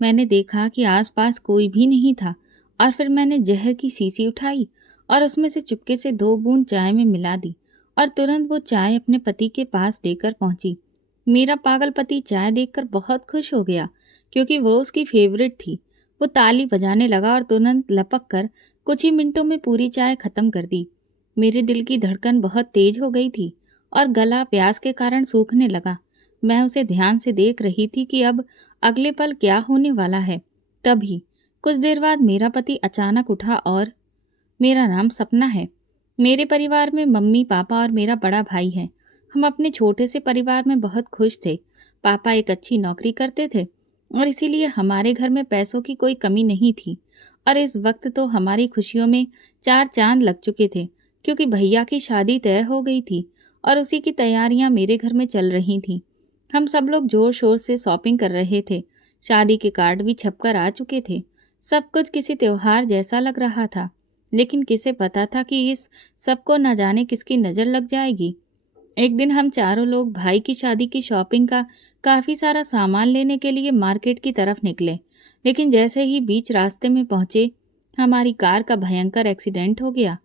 मैंने देखा कि आसपास कोई भी नहीं था और फिर मैंने जहर की शीशी उठाई और उसमें से चुपके से 2 बूंद चाय में मिला दी और तुरंत वो चाय अपने पति के पास लेकर पहुंची। मेरा पागल पति चाय देखकर बहुत खुश हो गया क्योंकि वो उसकी फेवरेट थी। वो ताली बजाने लगा और तुरंत लपक कर कुछ ही मिनटों में पूरी चाय खत्म कर दी। मेरे दिल की धड़कन बहुत तेज हो गई थी और गला प्यास के कारण सूखने लगा। मैं उसे ध्यान से देख रही थी कि अब अगले पल क्या होने वाला है। तभी कुछ देर बाद मेरा पति अचानक उठा और मेरा नाम सपना है। मेरे परिवार में मम्मी पापा और मेरा बड़ा भाई है। हम अपने छोटे से परिवार में बहुत खुश थे। पापा एक अच्छी नौकरी करते थे और इसीलिए हमारे घर में पैसों की कोई कमी नहीं थी। और इस वक्त तो हमारी खुशियों में 4 चांद लग चुके थे क्योंकि भैया की शादी तय हो गई थी और उसी की तैयारियां मेरे घर में चल रही थीं। हम सब लोग जोर शोर से शॉपिंग कर रहे थे। शादी के कार्ड भी छपकर आ चुके थे। सब कुछ किसी त्योहार जैसा लग रहा था, लेकिन किसे पता था कि इस सबको न जाने किसकी नज़र लग जाएगी। एक दिन हम चारों लोग भाई की शादी की शॉपिंग का काफ़ी सारा सामान लेने के लिए मार्केट की तरफ निकले, लेकिन जैसे ही बीच रास्ते में पहुंचे, हमारी कार का भयंकर एक्सीडेंट हो गया।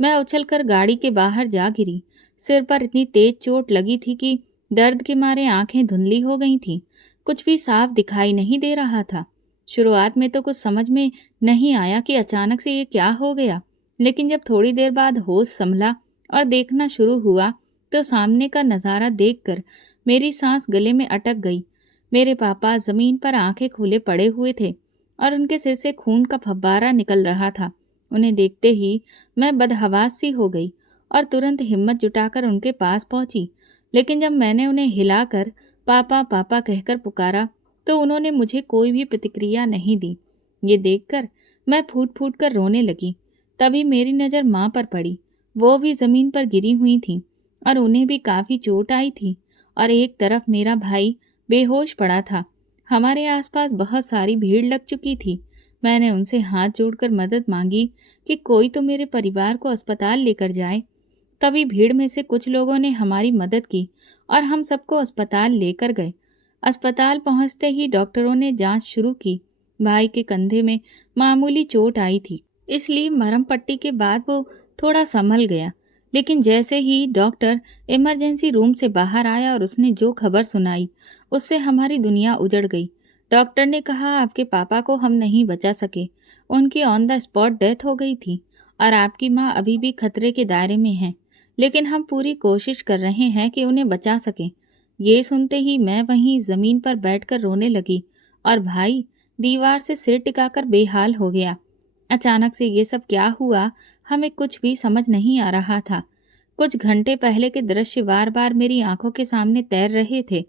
मैं उछलकर गाड़ी के बाहर जा गिरी। सिर पर इतनी तेज चोट लगी थी कि दर्द के मारे आंखें धुंधली हो गई थीं। कुछ भी साफ दिखाई नहीं दे रहा था। शुरुआत में तो कुछ समझ में नहीं आया कि अचानक से ये क्या हो गया, लेकिन जब थोड़ी देर बाद होश संभला और देखना शुरू हुआ तो सामने का नज़ारा देखकर मेरी सांस गले में अटक गई। मेरे पापा जमीन पर आंखें खोले पड़े हुए थे और उनके सिर से खून का फव्वारा निकल रहा था। उन्हें देखते ही मैं बदहवास सी हो गई और तुरंत हिम्मत जुटाकर उनके पास पहुंची। लेकिन जब मैंने उन्हें हिलाकर पापा पापा कहकर पुकारा तो उन्होंने मुझे कोई भी प्रतिक्रिया नहीं दी। ये देखकर मैं फूट फूट कर रोने लगी। तभी मेरी नज़र माँ पर पड़ी। वो भी ज़मीन पर गिरी हुई थी और उन्हें भी काफ़ी चोट आई थी और एक तरफ मेरा भाई बेहोश पड़ा था। हमारे आसपास बहुत सारी भीड़ लग चुकी थी। मैंने उनसे हाथ जोड़कर मदद मांगी कि कोई तो मेरे परिवार को अस्पताल लेकर जाए। तभी भीड़ में से कुछ लोगों ने हमारी मदद की और हम सबको अस्पताल लेकर गए। अस्पताल पहुंचते ही डॉक्टरों ने जांच शुरू की। भाई के कंधे में मामूली चोट आई थी, इसलिए मरहम पट्टी के बाद वो थोड़ा संभल गया। लेकिन जैसे ही डॉक्टर इमरजेंसी रूम से बाहर आया और उसने जो खबर सुनाई, उससे हमारी दुनिया उजड़ गई। डॉक्टर ने कहा आपके पापा को हम नहीं बचा सके। उनकी ऑन द स्पॉट डेथ हो गई थी और आपकी माँ अभी भी खतरे के दायरे में हैं। लेकिन हम पूरी कोशिश कर रहे हैं कि उन्हें बचा सकें। ये सुनते ही मैं वहीं ज़मीन पर बैठकर रोने लगी और भाई दीवार से सिर टिकाकर बेहाल हो गया। अचानक से ये सब क्या हुआ, हमें कुछ भी समझ नहीं आ रहा था। कुछ घंटे पहले के दृश्य बार बार मेरी आंखों के सामने तैर रहे थे।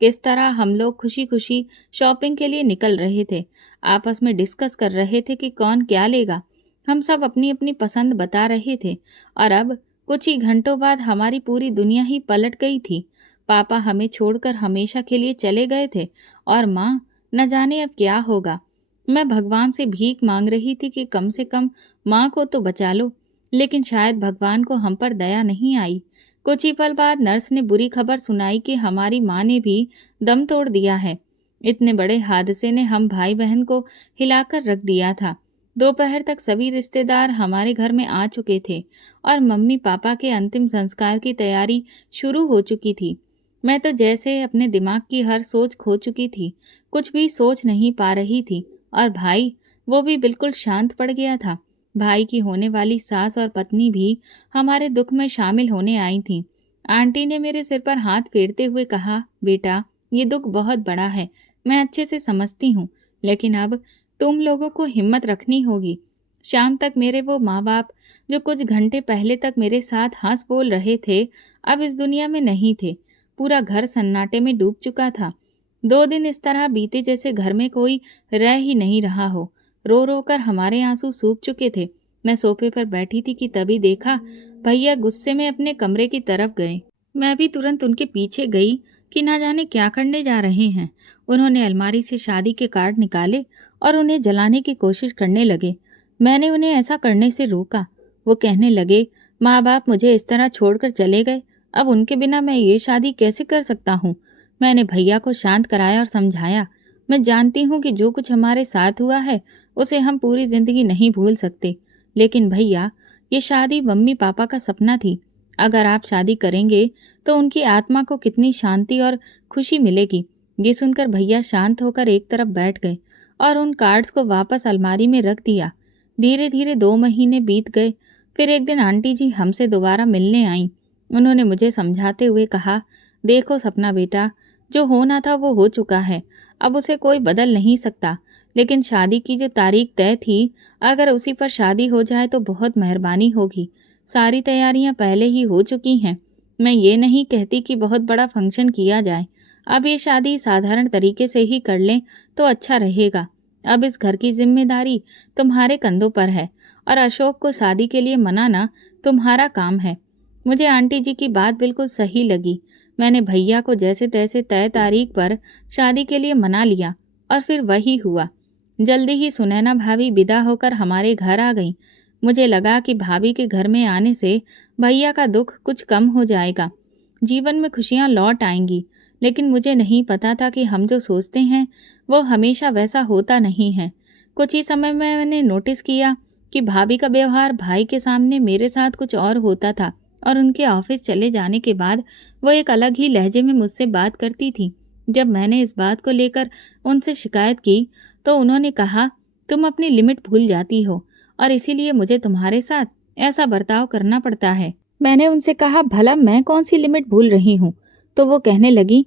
किस तरह हम लोग खुशी खुशी शॉपिंग के लिए निकल रहे थे, आपस में डिस्कस कर रहे थे कि कौन क्या लेगा। हम सब अपनी अपनी पसंद बता रहे थे और अब कुछ ही घंटों बाद हमारी पूरी दुनिया ही पलट गई थी। पापा हमें छोड़कर हमेशा के लिए चले गए थे और माँ न जाने अब क्या होगा। मैं भगवान से भीख मांग रही थी कि कम से कम माँ को तो बचा लो, लेकिन शायद भगवान को हम पर दया नहीं आई। कुछ ही पल बाद नर्स ने बुरी खबर सुनाई कि हमारी माँ ने भी दम तोड़ दिया है। इतने बड़े हादसे ने हम भाई बहन को हिलाकर रख दिया था। दोपहर तक सभी रिश्तेदार हमारे घर में आ चुके थे और मम्मी पापा के अंतिम संस्कार की तैयारी शुरू हो चुकी थी। मैं तो जैसे अपने दिमाग की हर सोच खो चुकी थी, कुछ भी सोच नहीं पा रही थी। और भाई, वो भी बिल्कुल शांत पड़ गया था। भाई की होने वाली सास और पत्नी भी हमारे दुख में शामिल होने आई थीं। आंटी ने मेरे सिर पर हाथ फेरते हुए कहा, बेटा ये दुख बहुत बड़ा है, मैं अच्छे से समझती हूँ, लेकिन अब तुम लोगों को हिम्मत रखनी होगी। शाम तक मेरे वो माँ बाप जो कुछ घंटे पहले तक मेरे साथ हंस बोल रहे थे, अब इस दुनिया में नहीं थे। पूरा घर सन्नाटे में डूब चुका था। 2 दिन इस तरह बीते जैसे घर में कोई रह ही नहीं रहा हो। रो रो कर हमारे आंसू सूख चुके थे। मैं सोफे पर बैठी थी कि तभी देखा भैया गुस्से में अपने कमरे की तरफ गए। मैं भी तुरंत उनके पीछे गई कि ना जाने क्या करने जा रहे हैं। उन्होंने अलमारी से शादी के कार्ड निकाले और उन्हें जलाने की कोशिश करने लगे। मैंने उन्हें ऐसा करने से रोका। वो कहने लगे, माँ बाप मुझे इस तरह छोड़कर चले गए, अब उनके बिना मैं ये शादी कैसे कर सकता हूँ। मैंने भैया को शांत कराया और समझाया, मैं जानती हूँ कि जो कुछ हमारे साथ हुआ है उसे हम पूरी जिंदगी नहीं भूल सकते, लेकिन भैया, ये शादी मम्मी पापा का सपना थी। अगर आप शादी करेंगे तो उनकी आत्मा को कितनी शांति और खुशी मिलेगी। ये सुनकर भैया शांत होकर एक तरफ बैठ गए और उन कार्ड्स को वापस अलमारी में रख दिया। धीरे धीरे 2 महीने बीत गए। फिर एक दिन आंटी जी हमसे दोबारा मिलने आईं। उन्होंने मुझे समझाते हुए कहा, देखो सपना बेटा, जो होना था वो हो चुका है, अब उसे कोई बदल नहीं सकता। लेकिन शादी की जो तारीख तय थी, अगर उसी पर शादी हो जाए तो बहुत मेहरबानी होगी। सारी तैयारियां पहले ही हो चुकी हैं। मैं ये नहीं कहती कि बहुत बड़ा फंक्शन किया जाए। अब ये शादी साधारण तरीके से ही कर लें तो अच्छा रहेगा। अब इस घर की जिम्मेदारी तुम्हारे कंधों पर है और अशोक को शादी के लिए मनाना तुम्हारा काम है। मुझे आंटी जी की बात बिल्कुल सही लगी। मैंने भैया को जैसे तैसे तय तारीख पर शादी के लिए मना लिया और फिर वही हुआ। जल्दी ही सुनैना भाभी विदा होकर हमारे घर आ गईं। मुझे लगा कि भाभी के घर में आने से भैया का दुख कुछ कम हो जाएगा, जीवन में खुशियां लौट आएंगी। लेकिन मुझे नहीं पता था कि हम जो सोचते हैं वो हमेशा वैसा होता नहीं है। कुछ ही समय में मैंने नोटिस किया कि भाभी का व्यवहार भाई के सामने मेरे साथ कुछ और होता था और उनके ऑफिस चले जाने के बाद वो एक अलग ही लहजे में मुझसे बात करती थी। जब मैंने इस बात को लेकर उनसे शिकायत की तो उन्होंने कहा, तुम अपनी लिमिट भूल जाती हो और इसीलिए मुझे तुम्हारे साथ ऐसा बर्ताव करना पड़ता है। मैंने उनसे कहा, भला मैं कौन सी लिमिट भूल रही हूँ? तो वो कहने लगी,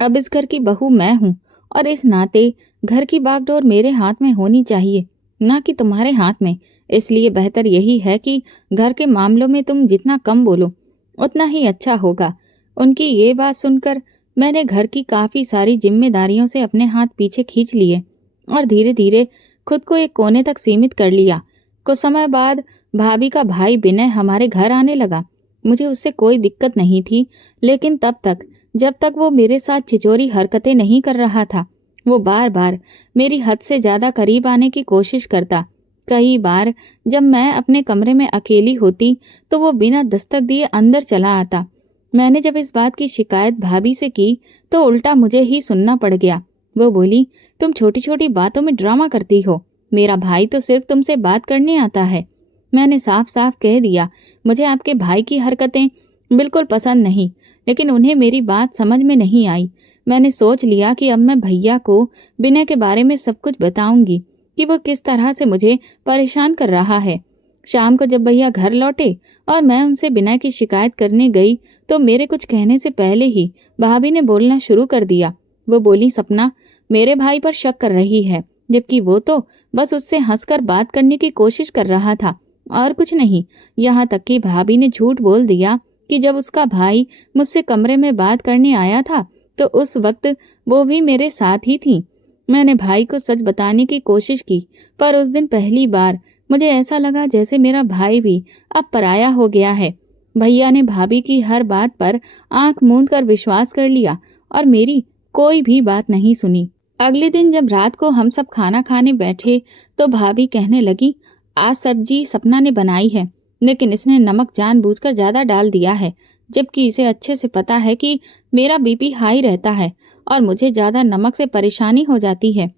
अब इस घर की बहू मैं हूँ और इस नाते घर की बागडोर मेरे हाथ में होनी चाहिए, ना कि तुम्हारे हाथ में। इसलिए बेहतर यही है कि घर के मामलों में तुम जितना कम बोलो उतना ही अच्छा होगा। उनकी ये बात सुनकर मैंने घर की काफ़ी सारी जिम्मेदारियों से अपने हाथ पीछे खींच लिए और धीरे धीरे खुद को एक कोने तक सीमित कर लिया। कुछ समय बाद भाभी का भाई विनय हमारे घर आने लगा। मुझे उससे कोई दिक्कत नहीं थी, लेकिन तब तक जब तक वो मेरे साथ छिचोरी हरकतें नहीं कर रहा था। वो बार बार मेरी हद से ज़्यादा करीब आने की कोशिश करता। कई बार जब मैं अपने कमरे में अकेली होती तो वो बिना दस्तक दिए अंदर चला आता। मैंने जब इस बात की शिकायत भाभी से की तो उल्टा मुझे ही सुनना पड़ गया। वो बोली, तुम छोटी छोटी बातों में ड्रामा करती हो, मेरा भाई तो सिर्फ तुमसे बात करने आता है। मैंने साफ साफ कह दिया, मुझे आपके भाई की हरकतें बिल्कुल पसंद नहीं, लेकिन उन्हें मेरी बात समझ में नहीं आई। मैंने सोच लिया कि अब मैं भैया को विनय के बारे में सब कुछ बताऊंगी कि वो किस तरह से मुझे परेशान कर रहा है। शाम को जब भैया घर लौटे और मैं उनसे विनय की शिकायत करने गई तो मेरे कुछ कहने से पहले ही भाभी ने बोलना शुरू कर दिया। वो बोली, सपना मेरे भाई पर शक कर रही है, जबकि वो तो बस उससे हंसकर बात करने की कोशिश कर रहा था और कुछ नहीं। यहाँ तक कि भाभी ने झूठ बोल दिया कि जब उसका भाई मुझसे कमरे में बात करने आया था तो उस वक्त वो भी मेरे साथ ही थी। मैंने भाई को सच बताने की कोशिश की, पर उस दिन पहली बार मुझे ऐसा लगा जैसे मेरा भाई भी अब पराया हो गया है। भैया ने भाभी की हर बात पर आंख मूंद कर विश्वास कर लिया और मेरी कोई भी बात नहीं सुनी। अगले दिन जब रात को हम सब खाना खाने बैठे तो भाभी कहने लगी, आज सब्जी सपना ने बनाई है, लेकिन इसने नमक जानबूझकर ज़्यादा डाल दिया है, जबकि इसे अच्छे से पता है कि मेरा बीपी हाई रहता है और मुझे ज़्यादा नमक से परेशानी हो जाती है।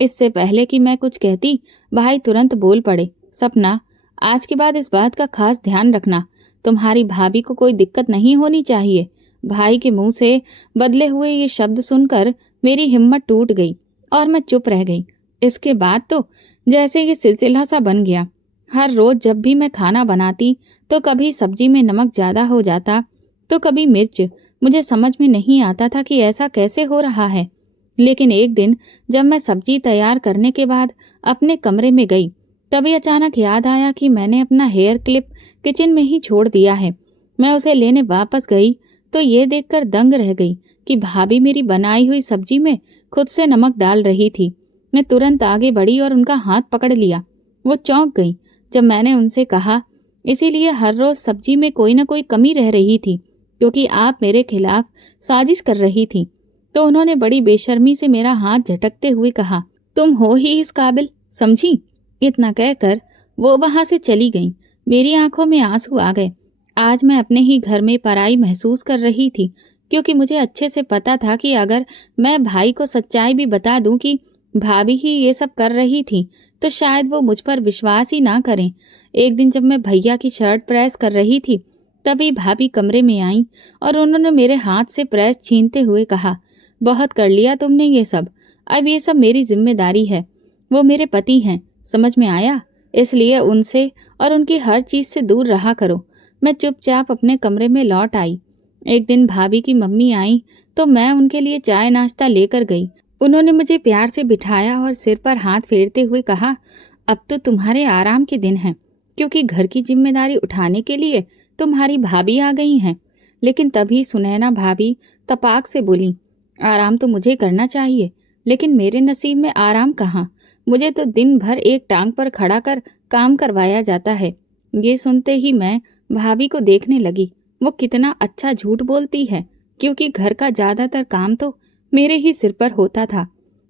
इससे पहले कि मैं कुछ कहती, भाई तुरंत बोल पड़े, सपना आज के बाद इस बात का खास ध्यान रखना, तुम्हारी भाभी को कोई दिक्कत नहीं होनी चाहिए। भाई के मुंह से बदले हुए ये शब्द सुनकर मेरी हिम्मत टूट गई और मैं चुप रह गई। इसके बाद तो जैसे ये सिलसिला सा बन गया। हर रोज जब भी मैं खाना बनाती तो कभी सब्जी में नमक ज़्यादा हो जाता तो कभी मिर्च। मुझे समझ में नहीं आता था कि ऐसा कैसे हो रहा है। लेकिन एक दिन जब मैं सब्जी तैयार करने के बाद अपने कमरे में गई तभी अचानक याद आया कि मैंने अपना हेयर क्लिप किचन में ही छोड़ दिया है। मैं उसे लेने वापस गई तो ये देखकर दंग रह गई कि भाभी मेरी बनाई हुई सब्जी में खुद से नमक डाल रही थी। मैं तुरंत आगे बढ़ी और उनका हाथ पकड़ लिया। वो चौंक गई जब मैंने उनसे कहा, इसीलिए हर रोज सब्जी में कोई ना कोई कमी रह रही थी क्योंकि आप मेरे खिलाफ साजिश कर रही थी। तो उन्होंने बड़ी बेशर्मी से मेरा हाथ झटकते हुए कहा, तुम हो ही इस काबिल, समझी। इतना कहकर वो वहां से चली गई। मेरी आंखों में आंसू आ गए। आज मैं अपने ही घर में पराई महसूस कर रही थी क्योंकि मुझे अच्छे से पता था कि अगर मैं भाई को सच्चाई भी बता दूं कि भाभी ही ये सब कर रही थी, तो शायद वो मुझ पर विश्वास ही ना करें। एक दिन जब मैं भैया की शर्ट प्रेस कर रही थी, तभी भाभी कमरे में आई और उन्होंने मेरे हाथ से प्रेस छीनते हुए कहा, बहुत कर लिया तुमने ये सब, अब ये सब मेरी जिम्मेदारी है। वो मेरे पति हैं, समझ में आया? इसलिए उनसे और उनकी हर चीज से दूर रहा करो। मैं चुपचाप अपने कमरे में लौट आई। एक दिन भाभी की मम्मी आई तो मैं उनके लिए चाय नाश्ता लेकर गई। उन्होंने मुझे प्यार से बिठाया और सिर पर हाथ फेरते हुए कहा, अब तो तुम्हारे आराम के दिन हैं, क्योंकि घर की जिम्मेदारी उठाने के लिए तुम्हारी भाभी आ गई हैं। लेकिन तभी सुनैना भाभी तपाक से बोली, आराम तो मुझे करना चाहिए, लेकिन मेरे नसीब में आराम कहाँ। मुझे तो दिन भर एक टांग पर खड़ा कर काम करवाया जाता है। ये सुनते ही मैं भाभी को देखने लगी। वो कितना अच्छा झूठ बोलती है, क्योंकि घर का ज़्यादातर काम तो मेरे ही सिर पर होता था।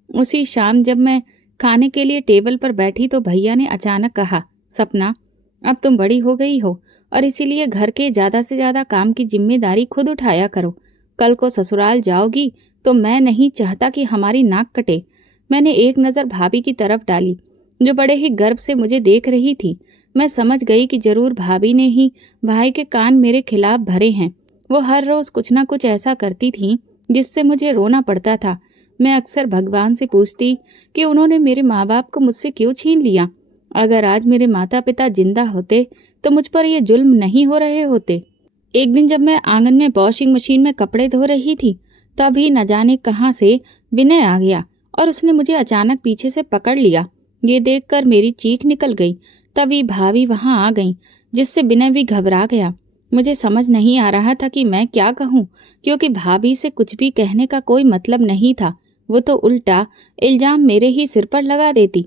उसी शाम जब मैं खाने के लिए टेबल पर बैठी तो भैया ने अचानक कहा, सपना, अब तुम बड़ी हो गई हो और इसीलिए घर के ज़्यादा से ज़्यादा काम की जिम्मेदारी खुद उठाया करो। कल को ससुराल जाओगी तो मैं नहीं चाहता कि हमारी नाक कटे। मैंने एक नज़र भाभी की तरफ डाली, जो बड़े ही गर्व से मुझे देख रही थी। मैं समझ गई कि जरूर भाभी ने ही भाई के कान मेरे खिलाफ भरे हैं। वो हर रोज़ कुछ ना कुछ ऐसा करती थी जिससे मुझे रोना पड़ता था। मैं अक्सर भगवान से पूछती कि उन्होंने मेरे माँ बाप को मुझसे क्यों छीन लिया। अगर आज मेरे माता पिता जिंदा होते तो मुझ पर ये जुल्म नहीं हो रहे होते। एक दिन जब मैं आंगन में वॉशिंग मशीन में कपड़े धो रही थी, तभी न जाने कहाँ से विनय आ गया और उसने मुझे अचानक पीछे से पकड़ लिया। ये देखकर मेरी चीख निकल गई। तभी भाभी वहां आ गई, जिससे विनय भी घबरा गया। मुझे समझ नहीं आ रहा था कि मैं क्या कहूँ, क्योंकि भाभी से कुछ भी कहने का कोई मतलब नहीं था। वो तो उल्टा इल्जाम मेरे ही सिर पर लगा देती।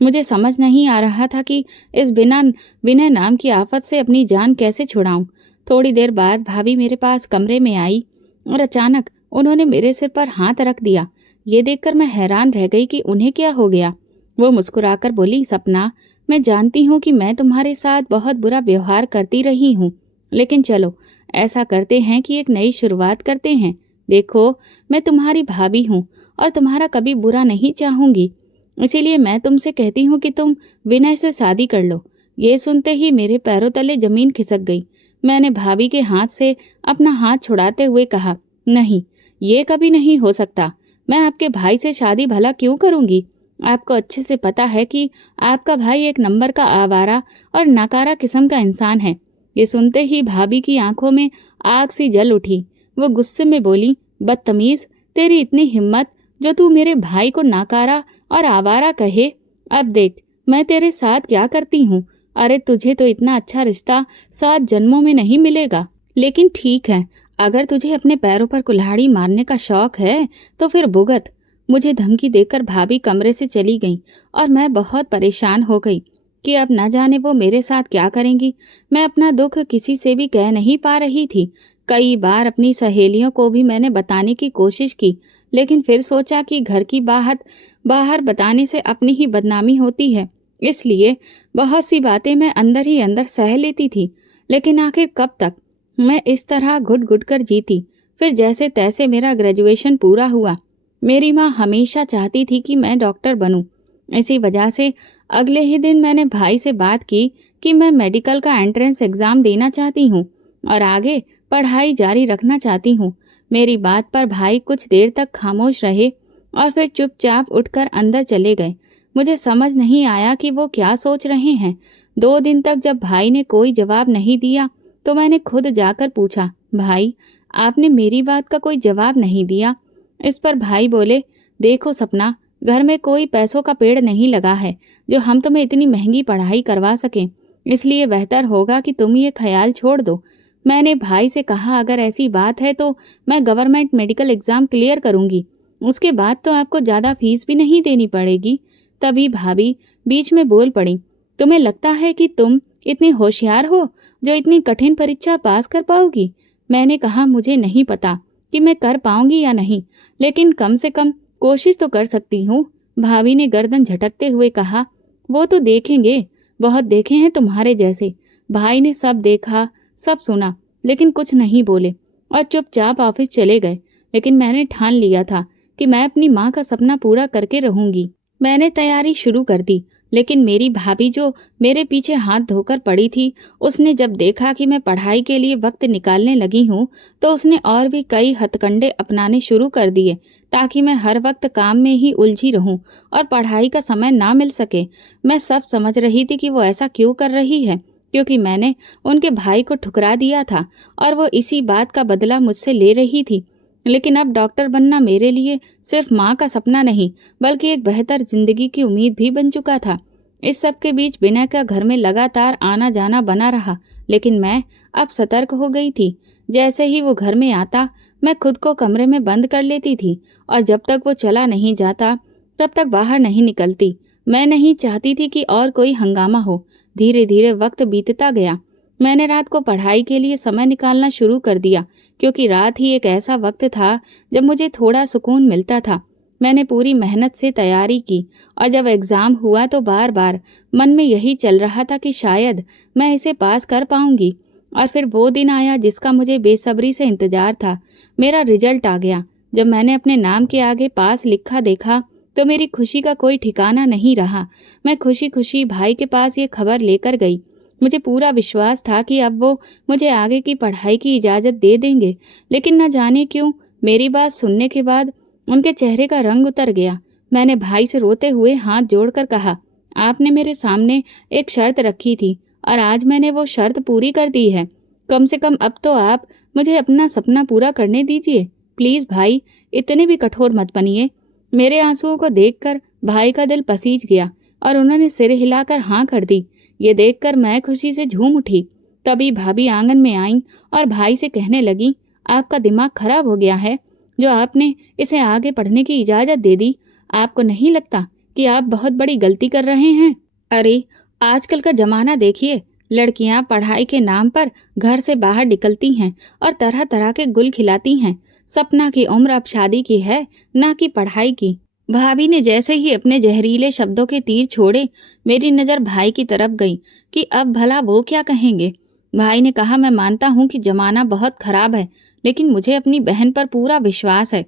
मुझे समझ नहीं आ रहा था कि इस बिना विनय नाम की आफत से अपनी जान कैसे छुड़ाऊं। थोड़ी देर बाद भाभी मेरे पास कमरे में आई और अचानक उन्होंने मेरे सिर पर हाथ रख दिया। ये देखकर मैं हैरान रह गई कि उन्हें क्या हो गया। वो मुस्कुराकर बोली, सपना, मैं जानती हूँ कि मैं तुम्हारे साथ बहुत बुरा व्यवहार करती रही हूँ, लेकिन चलो ऐसा करते हैं कि एक नई शुरुआत करते हैं। देखो, मैं तुम्हारी भाभी हूँ और तुम्हारा कभी बुरा नहीं चाहूँगी, इसीलिए मैं तुमसे कहती हूँ कि तुम विनय से शादी कर लो। ये सुनते ही मेरे पैरों तले जमीन खिसक गई। मैंने भाभी के हाथ से अपना हाथ छुड़ाते हुए कहा, नहीं, ये कभी नहीं हो सकता। मैं आपके भाई से शादी भला क्यों करूँगी? आपको अच्छे से पता है कि आपका भाई एक नंबर का आवारा और नाकारा किस्म का इंसान है। ये सुनते ही भाभी की आंखों में आग सी जल उठी। वो गुस्से में बोली, बदतमीज, तेरी इतनी हिम्मत जो तू मेरे भाई को नाकारा और आवारा कहे। अब देख मैं तेरे साथ क्या करती हूँ। अरे तुझे तो इतना अच्छा रिश्ता 7 जन्मों में नहीं मिलेगा। लेकिन ठीक है, अगर तुझे अपने पैरों पर कुल्हाड़ी मारने का शौक है तो फिर भुगत। मुझे धमकी देकर भाभी कमरे से चली गई और मैं बहुत परेशान हो गई कि अब न जाने वो मेरे साथ क्या करेंगी। मैं अपना दुख किसी से भी कह नहीं पा रही थी। कई बार अपनी सहेलियों को भी मैंने बताने की कोशिश की, लेकिन फिर सोचा कि घर की बाहर बताने से अपनी ही बदनामी होती है, इसलिए बहुत सी बातें मैं अंदर ही अंदर सह लेती थी। लेकिन आखिर कब तक मैं इस तरह घुट घुट कर जीती। फिर जैसे तैसे मेरा ग्रेजुएशन पूरा हुआ। मेरी माँ हमेशा चाहती थी कि मैं डॉक्टर बनूं। इसी वजह से अगले ही दिन मैंने भाई से बात की कि मैं मेडिकल का एंट्रेंस एग्ज़ाम देना चाहती हूँ और आगे पढ़ाई जारी रखना चाहती हूँ। मेरी बात पर भाई कुछ देर तक खामोश रहे और फिर चुपचाप उठकर अंदर चले गए। मुझे समझ नहीं आया कि वो क्या सोच रहे हैं। 2 दिन तक जब भाई ने कोई जवाब नहीं दिया तो मैंने खुद जाकर पूछा, भाई, आपने मेरी बात का कोई जवाब नहीं दिया। इस पर भाई बोले, देखो सपना, घर में कोई पैसों का पेड़ नहीं लगा है जो हम तुम्हें इतनी महंगी पढ़ाई करवा सकें, इसलिए बेहतर होगा कि तुम ये ख्याल छोड़ दो। मैंने भाई से कहा, अगर ऐसी बात है तो मैं गवर्नमेंट मेडिकल एग्ज़ाम क्लियर करूंगी, उसके बाद तो आपको ज़्यादा फीस भी नहीं देनी पड़ेगी। तभी भाभी बीच में बोल पड़ी, तुम्हें लगता है कि तुम इतनी होशियार हो जो इतनी कठिन परीक्षा पास कर पाओगी? मैंने कहा, मुझे नहीं पता कि मैं कर पाऊंगी या नहीं, लेकिन कम से कम कोशिश तो कर सकती हूँ। भाभी ने गर्दन झटकते हुए कहा, वो तो देखेंगे, बहुत देखे हैं तुम्हारे जैसे। भाई ने सब देखा, सब सुना, लेकिन कुछ नहीं बोले। और चुपचाप ऑफिस चले गए। लेकिन मैंने ठान लिया था कि मैं अपनी माँ का सपना पूरा करके रहूंगी। मैंने तैयारी शुरू कर दी, लेकिन मेरी भाभी जो मेरे पीछे हाथ धोकर पड़ी थी, उसने जब देखा कि मैं पढ़ाई के लिए वक्त निकालने लगी हूँ, तो उसने और भी कई हथकंडे अपनाने शुरू कर दिए ताकि मैं हर वक्त काम में ही उलझी रहूं और पढ़ाई का समय ना मिल सके। मैं सब समझ रही थी कि वो ऐसा क्यों कर रही है, क्योंकि मैंने उनके भाई को ठुकरा दिया था और वो इसी बात का बदला मुझसे ले रही थी। लेकिन अब डॉक्टर बनना मेरे लिए सिर्फ माँ का सपना नहीं, बल्कि एक बेहतर जिंदगी की उम्मीद भी बन चुका था। इस सब के बीच विनय का घर में लगातार आना जाना बना रहा, लेकिन मैं अब सतर्क हो गई थी। जैसे ही वो घर में आता, मैं खुद को कमरे में बंद कर लेती थी और जब तक वो चला नहीं जाता, तब तक बाहर नहीं निकलती। मैं नहीं चाहती थी कि और कोई हंगामा हो। धीरे धीरे वक्त बीतता गया। मैंने रात को पढ़ाई के लिए समय निकालना शुरू कर दिया, क्योंकि रात ही एक ऐसा वक्त था जब मुझे थोड़ा सुकून मिलता था। मैंने पूरी मेहनत से तैयारी की और जब एग्ज़ाम हुआ तो बार बार मन में यही चल रहा था कि शायद मैं इसे पास कर पाऊंगी। और फिर वो दिन आया जिसका मुझे बेसब्री से इंतजार था। मेरा रिजल्ट आ गया। जब मैंने अपने नाम के आगे पास लिखा देखा तो मेरी खुशी का कोई ठिकाना नहीं रहा। मैं खुशी खुशी भाई के पास ये खबर लेकर गई। मुझे पूरा विश्वास था कि अब वो मुझे आगे की पढ़ाई की इजाज़त दे देंगे, लेकिन न जाने क्यों मेरी बात सुनने के बाद उनके चेहरे का रंग उतर गया। मैंने भाई से रोते हुए हाथ जोड़कर कहा, आपने मेरे सामने एक शर्त रखी थी और आज मैंने वो शर्त पूरी कर दी है। कम से कम अब तो आप मुझे अपना सपना पूरा करने दीजिए। प्लीज़ भाई, इतने भी कठोर मत बनिए। मेरे आंसुओं को देखकर भाई का दिल पसीज गया और उन्होंने सिर हिलाकर हाँ कर दी। ये देखकर मैं खुशी से झूम उठी। तभी भाभी आंगन में आईं और भाई से कहने लगी, आपका दिमाग खराब हो गया है जो आपने इसे आगे पढ़ने की इजाज़त दे दी। आपको नहीं लगता कि आप बहुत बड़ी गलती कर रहे हैं? अरे, आजकल का ज़माना देखिए। लड़कियां पढ़ाई के नाम पर घर से बाहर निकलती हैं और तरह तरह के गुल खिलाती हैं। सपना की उम्र अब शादी की है, ना कि पढ़ाई की। भाभी ने जैसे ही अपने जहरीले शब्दों के तीर छोड़े, मेरी नज़र भाई की तरफ गई कि अब भला वो क्या कहेंगे। भाई ने कहा, मैं मानता हूँ कि ज़माना बहुत खराब है, लेकिन मुझे अपनी बहन पर पूरा विश्वास है।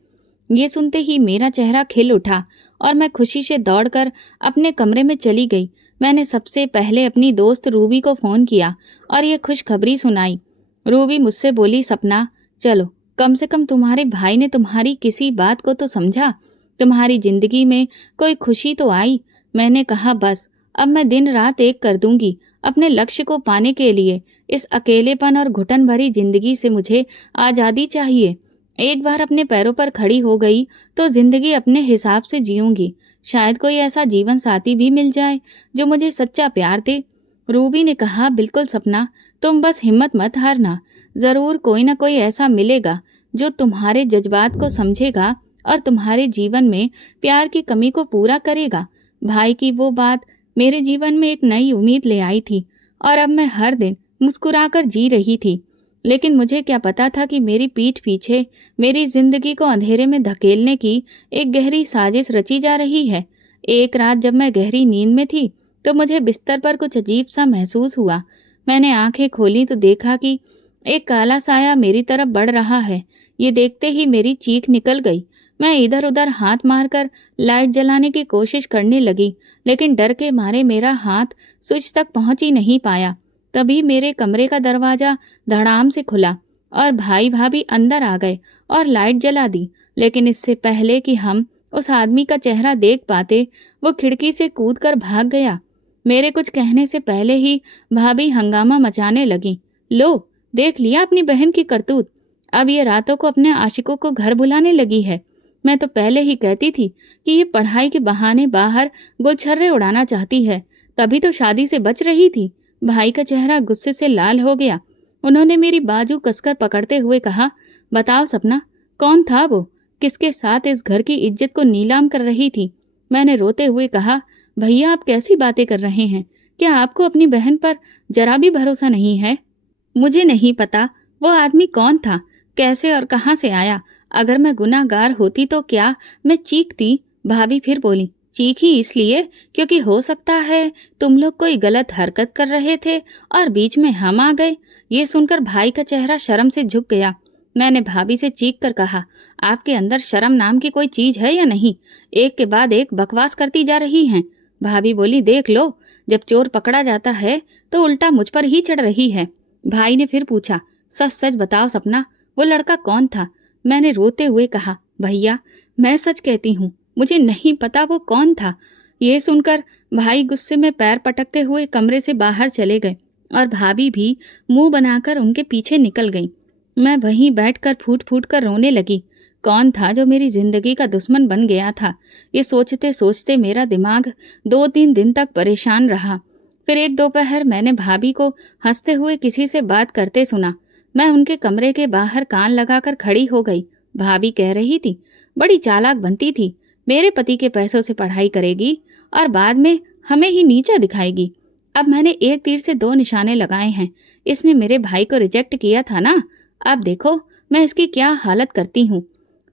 ये सुनते ही मेरा चेहरा खिल उठा और मैं खुशी से दौड़कर अपने कमरे में चली गई। मैंने सबसे पहले अपनी दोस्त रूबी को फ़ोन किया और ये खुशखबरी सुनाई। रूबी मुझसे बोली, सपना चलो, कम से कम तुम्हारे भाई ने तुम्हारी किसी बात को तो समझा, तुम्हारी ज़िंदगी में कोई खुशी तो आई। मैंने कहा, बस अब मैं दिन रात एक कर दूंगी अपने लक्ष्य को पाने के लिए। इस अकेलेपन और घुटन भरी ज़िंदगी से मुझे आज़ादी चाहिए। एक बार अपने पैरों पर खड़ी हो गई तो ज़िंदगी अपने हिसाब से जीऊंगी। शायद कोई ऐसा जीवन साथी भी मिल जाए जो मुझे सच्चा प्यार दे। रूबी ने कहा, बिल्कुल सपना, तुम बस हिम्मत मत हारना। ज़रूर कोई ना कोई ऐसा मिलेगा जो तुम्हारे जज्बात को समझेगा और तुम्हारे जीवन में प्यार की कमी को पूरा करेगा। भाई की वो बात मेरे जीवन में एक नई उम्मीद ले आई थी और अब मैं हर दिन मुस्कुराकर जी रही थी। लेकिन मुझे क्या पता था कि मेरी पीठ पीछे मेरी जिंदगी को अंधेरे में धकेलने की एक गहरी साजिश रची जा रही है। एक रात जब मैं गहरी नींद में थी तो मुझे बिस्तर पर कुछ अजीब सा महसूस हुआ। मैंने आंखें खोली तो देखा कि एक काला साया मेरी तरफ बढ़ रहा है। ये देखते ही मेरी चीख निकल गई। मैं इधर उधर हाथ मारकर लाइट जलाने की कोशिश करने लगी, लेकिन डर के मारे मेरा हाथ स्विच तक पहुंच ही नहीं पाया। तभी मेरे कमरे का दरवाज़ा धड़ाम से खुला और भाई भाभी अंदर आ गए और लाइट जला दी। लेकिन इससे पहले कि हम उस आदमी का चेहरा देख पाते, वो खिड़की से कूदकर भाग गया। मेरे कुछ कहने से पहले ही भाभी हंगामा मचाने लगी। लो, देख लिया अपनी बहन की करतूत। अब ये रातों को अपने आशिकों को घर बुलाने लगी है। मैं तो पहले ही कहती थी कि ये पढ़ाई के बहाने बाहर गुलछर्रे उड़ाना चाहती है, तभी तो शादी से बच रही थी। भाई का चेहरा गुस्से से लाल हो गया। उन्होंने मेरी बाजू कसकर पकड़ते हुए कहा, बताओ सपना, कौन था वो? किसके साथ इस घर की इज्जत को नीलाम कर रही थी? मैंने रोते हुए कहा, भैया आप कैसी बातें कर रहे हैं? क्या आपको अपनी बहन पर जरा भी भरोसा नहीं है? मुझे नहीं पता वो आदमी कौन था, कैसे और कहाँ से आया। अगर मैं गुनाहगार होती तो क्या मैं चीखती? भाभी फिर बोली, चीखी इसलिए क्योंकि हो सकता है तुम लोग कोई गलत हरकत कर रहे थे और बीच में हम आ गए। ये सुनकर भाई का चेहरा शर्म से झुक गया। मैंने भाभी से चीख कर कहा, आपके अंदर शर्म नाम की कोई चीज है या नहीं? एक के बाद एक बकवास करती जा रही हैं। भाभी बोली, देख लो, जब चोर पकड़ा जाता है तो उल्टा मुझ पर ही चढ़ रही है। भाई ने फिर पूछा, सच सच बताओ सपना, वो लड़का कौन था? मैंने रोते हुए कहा, भैया मैं सच कहती हूँ, मुझे नहीं पता वो कौन था। ये सुनकर भाई गुस्से में पैर पटकते हुए कमरे से बाहर चले गए और भाभी भी मुंह बनाकर उनके पीछे निकल गई। मैं वहीं बैठकर फूट फूट कर रोने लगी। कौन था जो मेरी जिंदगी का दुश्मन बन गया था? ये सोचते सोचते मेरा दिमाग 2-3 दिन तक परेशान रहा। फिर एक दोपहर मैंने भाभी को हंसते हुए किसी से बात करते सुना। मैं उनके कमरे के बाहर कान लगाकर खड़ी हो गई। भाभी कह रही थी, बड़ी चालाक बनती थी, मेरे पति के पैसों से पढ़ाई करेगी और बाद में हमें ही नीचा दिखाएगी। अब मैंने एक तीर से 2 निशाने लगाए हैं। इसने मेरे भाई को रिजेक्ट किया था ना, अब देखो मैं इसकी क्या हालत करती हूँ।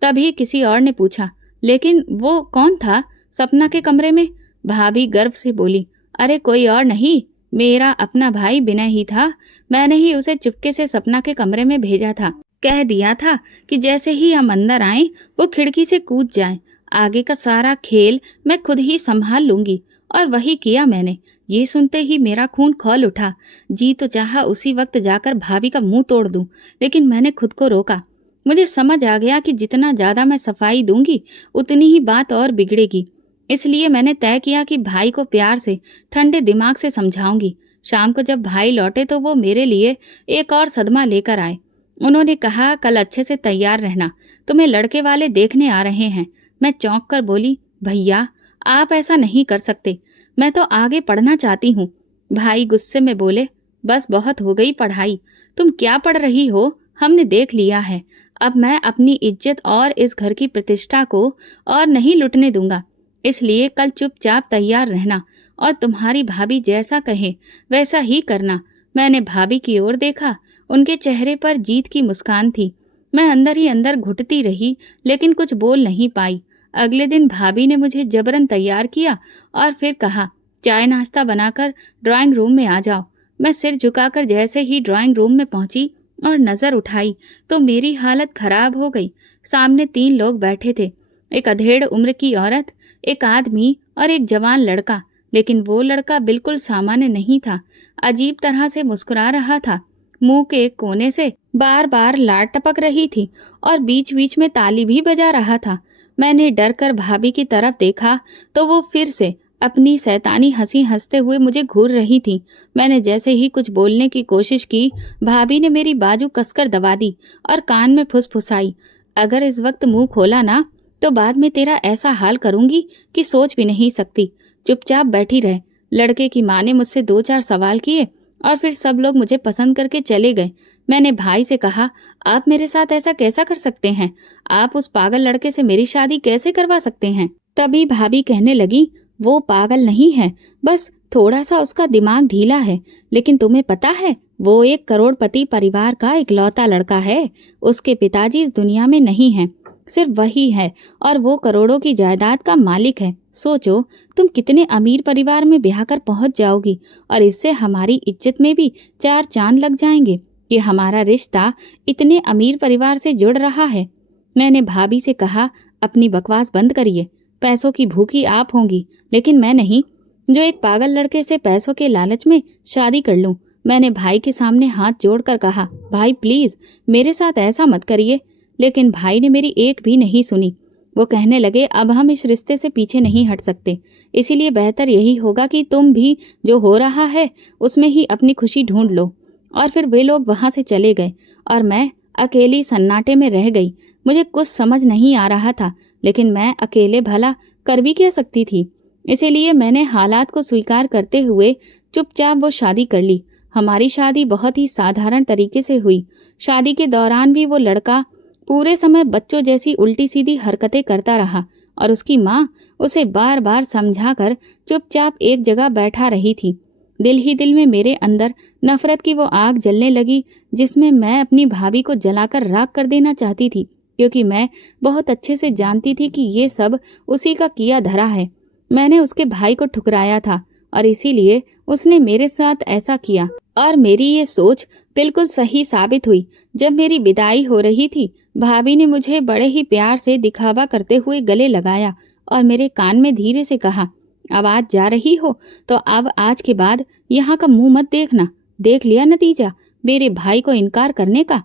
तभी किसी और ने पूछा, लेकिन वो कौन था सपना के कमरे में? भाभी गर्व से बोली, अरे कोई और नहीं, मेरा अपना भाई विनय ही था। मैंने ही उसे चुपके से सपना के कमरे में भेजा था। कह दिया था कि जैसे ही हम अंदर आए वो खिड़की से कूद जाए। आगे का सारा खेल मैं खुद ही संभाल लूंगी। और वही किया मैंने। ये सुनते ही मेरा खून खौल उठा। जी तो चाहा उसी वक्त जाकर भाभी का मुंह तोड़ दूं, लेकिन मैंने खुद को रोका। मुझे समझ आ गया कि जितना ज्यादा मैं सफाई दूंगी उतनी ही बात और बिगड़ेगी। इसलिए मैंने तय किया कि भाई को प्यार से ठंडे दिमाग से समझाऊंगी। शाम को जब भाई लौटे तो वो मेरे लिए एक और सदमा लेकर आए। उन्होंने कहा, कल अच्छे से तैयार रहना, तुम्हें लड़के वाले देखने आ रहे हैं। मैं चौंक कर बोली, भैया आप ऐसा नहीं कर सकते, मैं तो आगे पढ़ना चाहती हूँ। भाई गुस्से में बोले, बस बहुत हो गई पढ़ाई, तुम क्या पढ़ रही हो हमने देख लिया है। अब मैं अपनी इज्जत और इस घर की प्रतिष्ठा को और नहीं लुटने दूंगा। इसलिए कल चुपचाप तैयार रहना और तुम्हारी भाभी जैसा कहे वैसा ही करना। मैंने भाभी की ओर देखा, उनके चेहरे पर जीत की मुस्कान थी। मैं अंदर ही अंदर घुटती रही, लेकिन कुछ बोल नहीं पाई। अगले दिन भाभी ने मुझे जबरन तैयार किया और फिर कहा, चाय नाश्ता बनाकर ड्राइंग रूम में आ जाओ। मैं सिर झुकाकर जैसे ही ड्राइंग रूम में पहुंची और नजर उठाई तो मेरी हालत खराब हो गई। सामने 3 लोग बैठे थे, एक अधेड़ उम्र की औरत, एक आदमी और एक जवान लड़का। लेकिन वो लड़का बिल्कुल सामान्य नहीं था, अजीब तरह से मुस्कुरा रहा था। मुंह के एक कोने से बार बार लार टपक रही थी और बीच बीच में ताली भी बजा रहा था। मैंने डर कर भाभी की तरफ देखा तो वो फिर से अपनी शैतानी हंसी हंसते हुए मुझे घूर रही थी। मैंने जैसे ही कुछ बोलने की कोशिश की, भाभी ने मेरी बाजू कसकर दबा दी और कान में फुसफुसाई, अगर इस वक्त मुंह खोला ना तो बाद में तेरा ऐसा हाल करूंगी कि सोच भी नहीं सकती। चुपचाप बैठी रह। लड़के की माँ ने मुझसे 2-4 सवाल किए और फिर सब लोग मुझे पसंद करके चले गए। मैंने भाई से कहा, आप मेरे साथ ऐसा कैसा कर सकते हैं? आप उस पागल लड़के से मेरी शादी कैसे करवा सकते हैं? तभी भाभी कहने लगी, वो पागल नहीं है, बस थोड़ा सा उसका दिमाग ढीला है। लेकिन तुम्हें पता है, वो एक करोड़पति परिवार का इकलौता लड़का है। उसके पिताजी इस दुनिया में नहीं हैं, सिर्फ वही है और वो करोड़ों की जायदाद का मालिक है। सोचो तुम कितने अमीर परिवार में ब्याह कर पहुंच जाओगी और इससे हमारी इज्जत में भी 4 चांद लग जाएंगे कि हमारा रिश्ता इतने अमीर परिवार से जुड़ रहा है। मैंने भाभी से कहा, अपनी बकवास बंद करिए, पैसों की भूखी आप होंगी, लेकिन मैं नहीं, जो एक पागल लड़के से पैसों के लालच में शादी कर लूं। मैंने भाई के सामने हाथ जोड़कर कहा, भाई प्लीज मेरे साथ ऐसा मत करिए। लेकिन भाई ने मेरी एक भी नहीं सुनी। वो कहने लगे, अब हम इस रिश्ते से पीछे नहीं हट सकते, इसीलिए बेहतर यही होगा कि तुम भी जो हो रहा है उसमें ही अपनी खुशी ढूंढ लो। और फिर वे लोग वहां से चले गए और मैं अकेली सन्नाटे में रह गई। मुझे कुछ समझ नहीं आ रहा था, लेकिन मैं अकेले भला कर भी क्या सकती थी। इसीलिए मैंने हालात को स्वीकार करते हुए चुपचाप वो शादी कर ली। हमारी शादी बहुत ही साधारण तरीके से हुई। शादी के दौरान भी वो लड़का पूरे समय बच्चों जैसी उल्टी सीधी हरकतें करता रहा और उसकी माँ उसे बार बार समझाकर चुपचाप एक जगह बैठा रही थी। दिल ही दिल में मेरे अंदर नफरत की वो आग जलने लगी जिसमें मैं अपनी भाभी को जलाकर राख कर देना चाहती थी, क्योंकि मैं बहुत अच्छे से जानती थी कि ये सब उसी का किया धरा है। मैंने उसके भाई को ठुकराया था और इसीलिए उसने मेरे साथ ऐसा किया और मेरी ये सोच बिल्कुल सही साबित हुई। जब मेरी विदाई हो रही थी, भाभी ने मुझे बड़े ही प्यार से दिखावा करते हुए गले लगाया और मेरे कान में धीरे से कहा, अब आज जा रही हो तो अब आज के बाद यहाँ का मुंह मत देखना। देख लिया नतीजा मेरे भाई को इनकार करने का।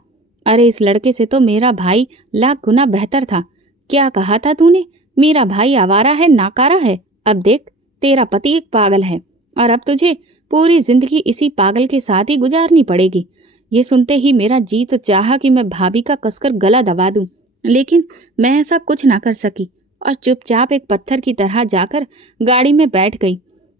अरे इस लड़के से तो मेरा भाई लाख गुना बेहतर था। क्या कहा था तूने? मेरा भाई आवारा है, नाकारा है। अब देख, तेरा पति एक पागल है और अब तुझे पूरी जिंदगी इसी पागल के साथ ही गुजारनी पड़ेगी। ये सुनते ही मेरा जी तो चाहा कि मैं भाभी का कसकर गला दबा दूं, लेकिन मैं ऐसा कुछ ना कर सकी और चुपचाप एक पत्थर की तरह जाकर गाड़ी में बैठ गई।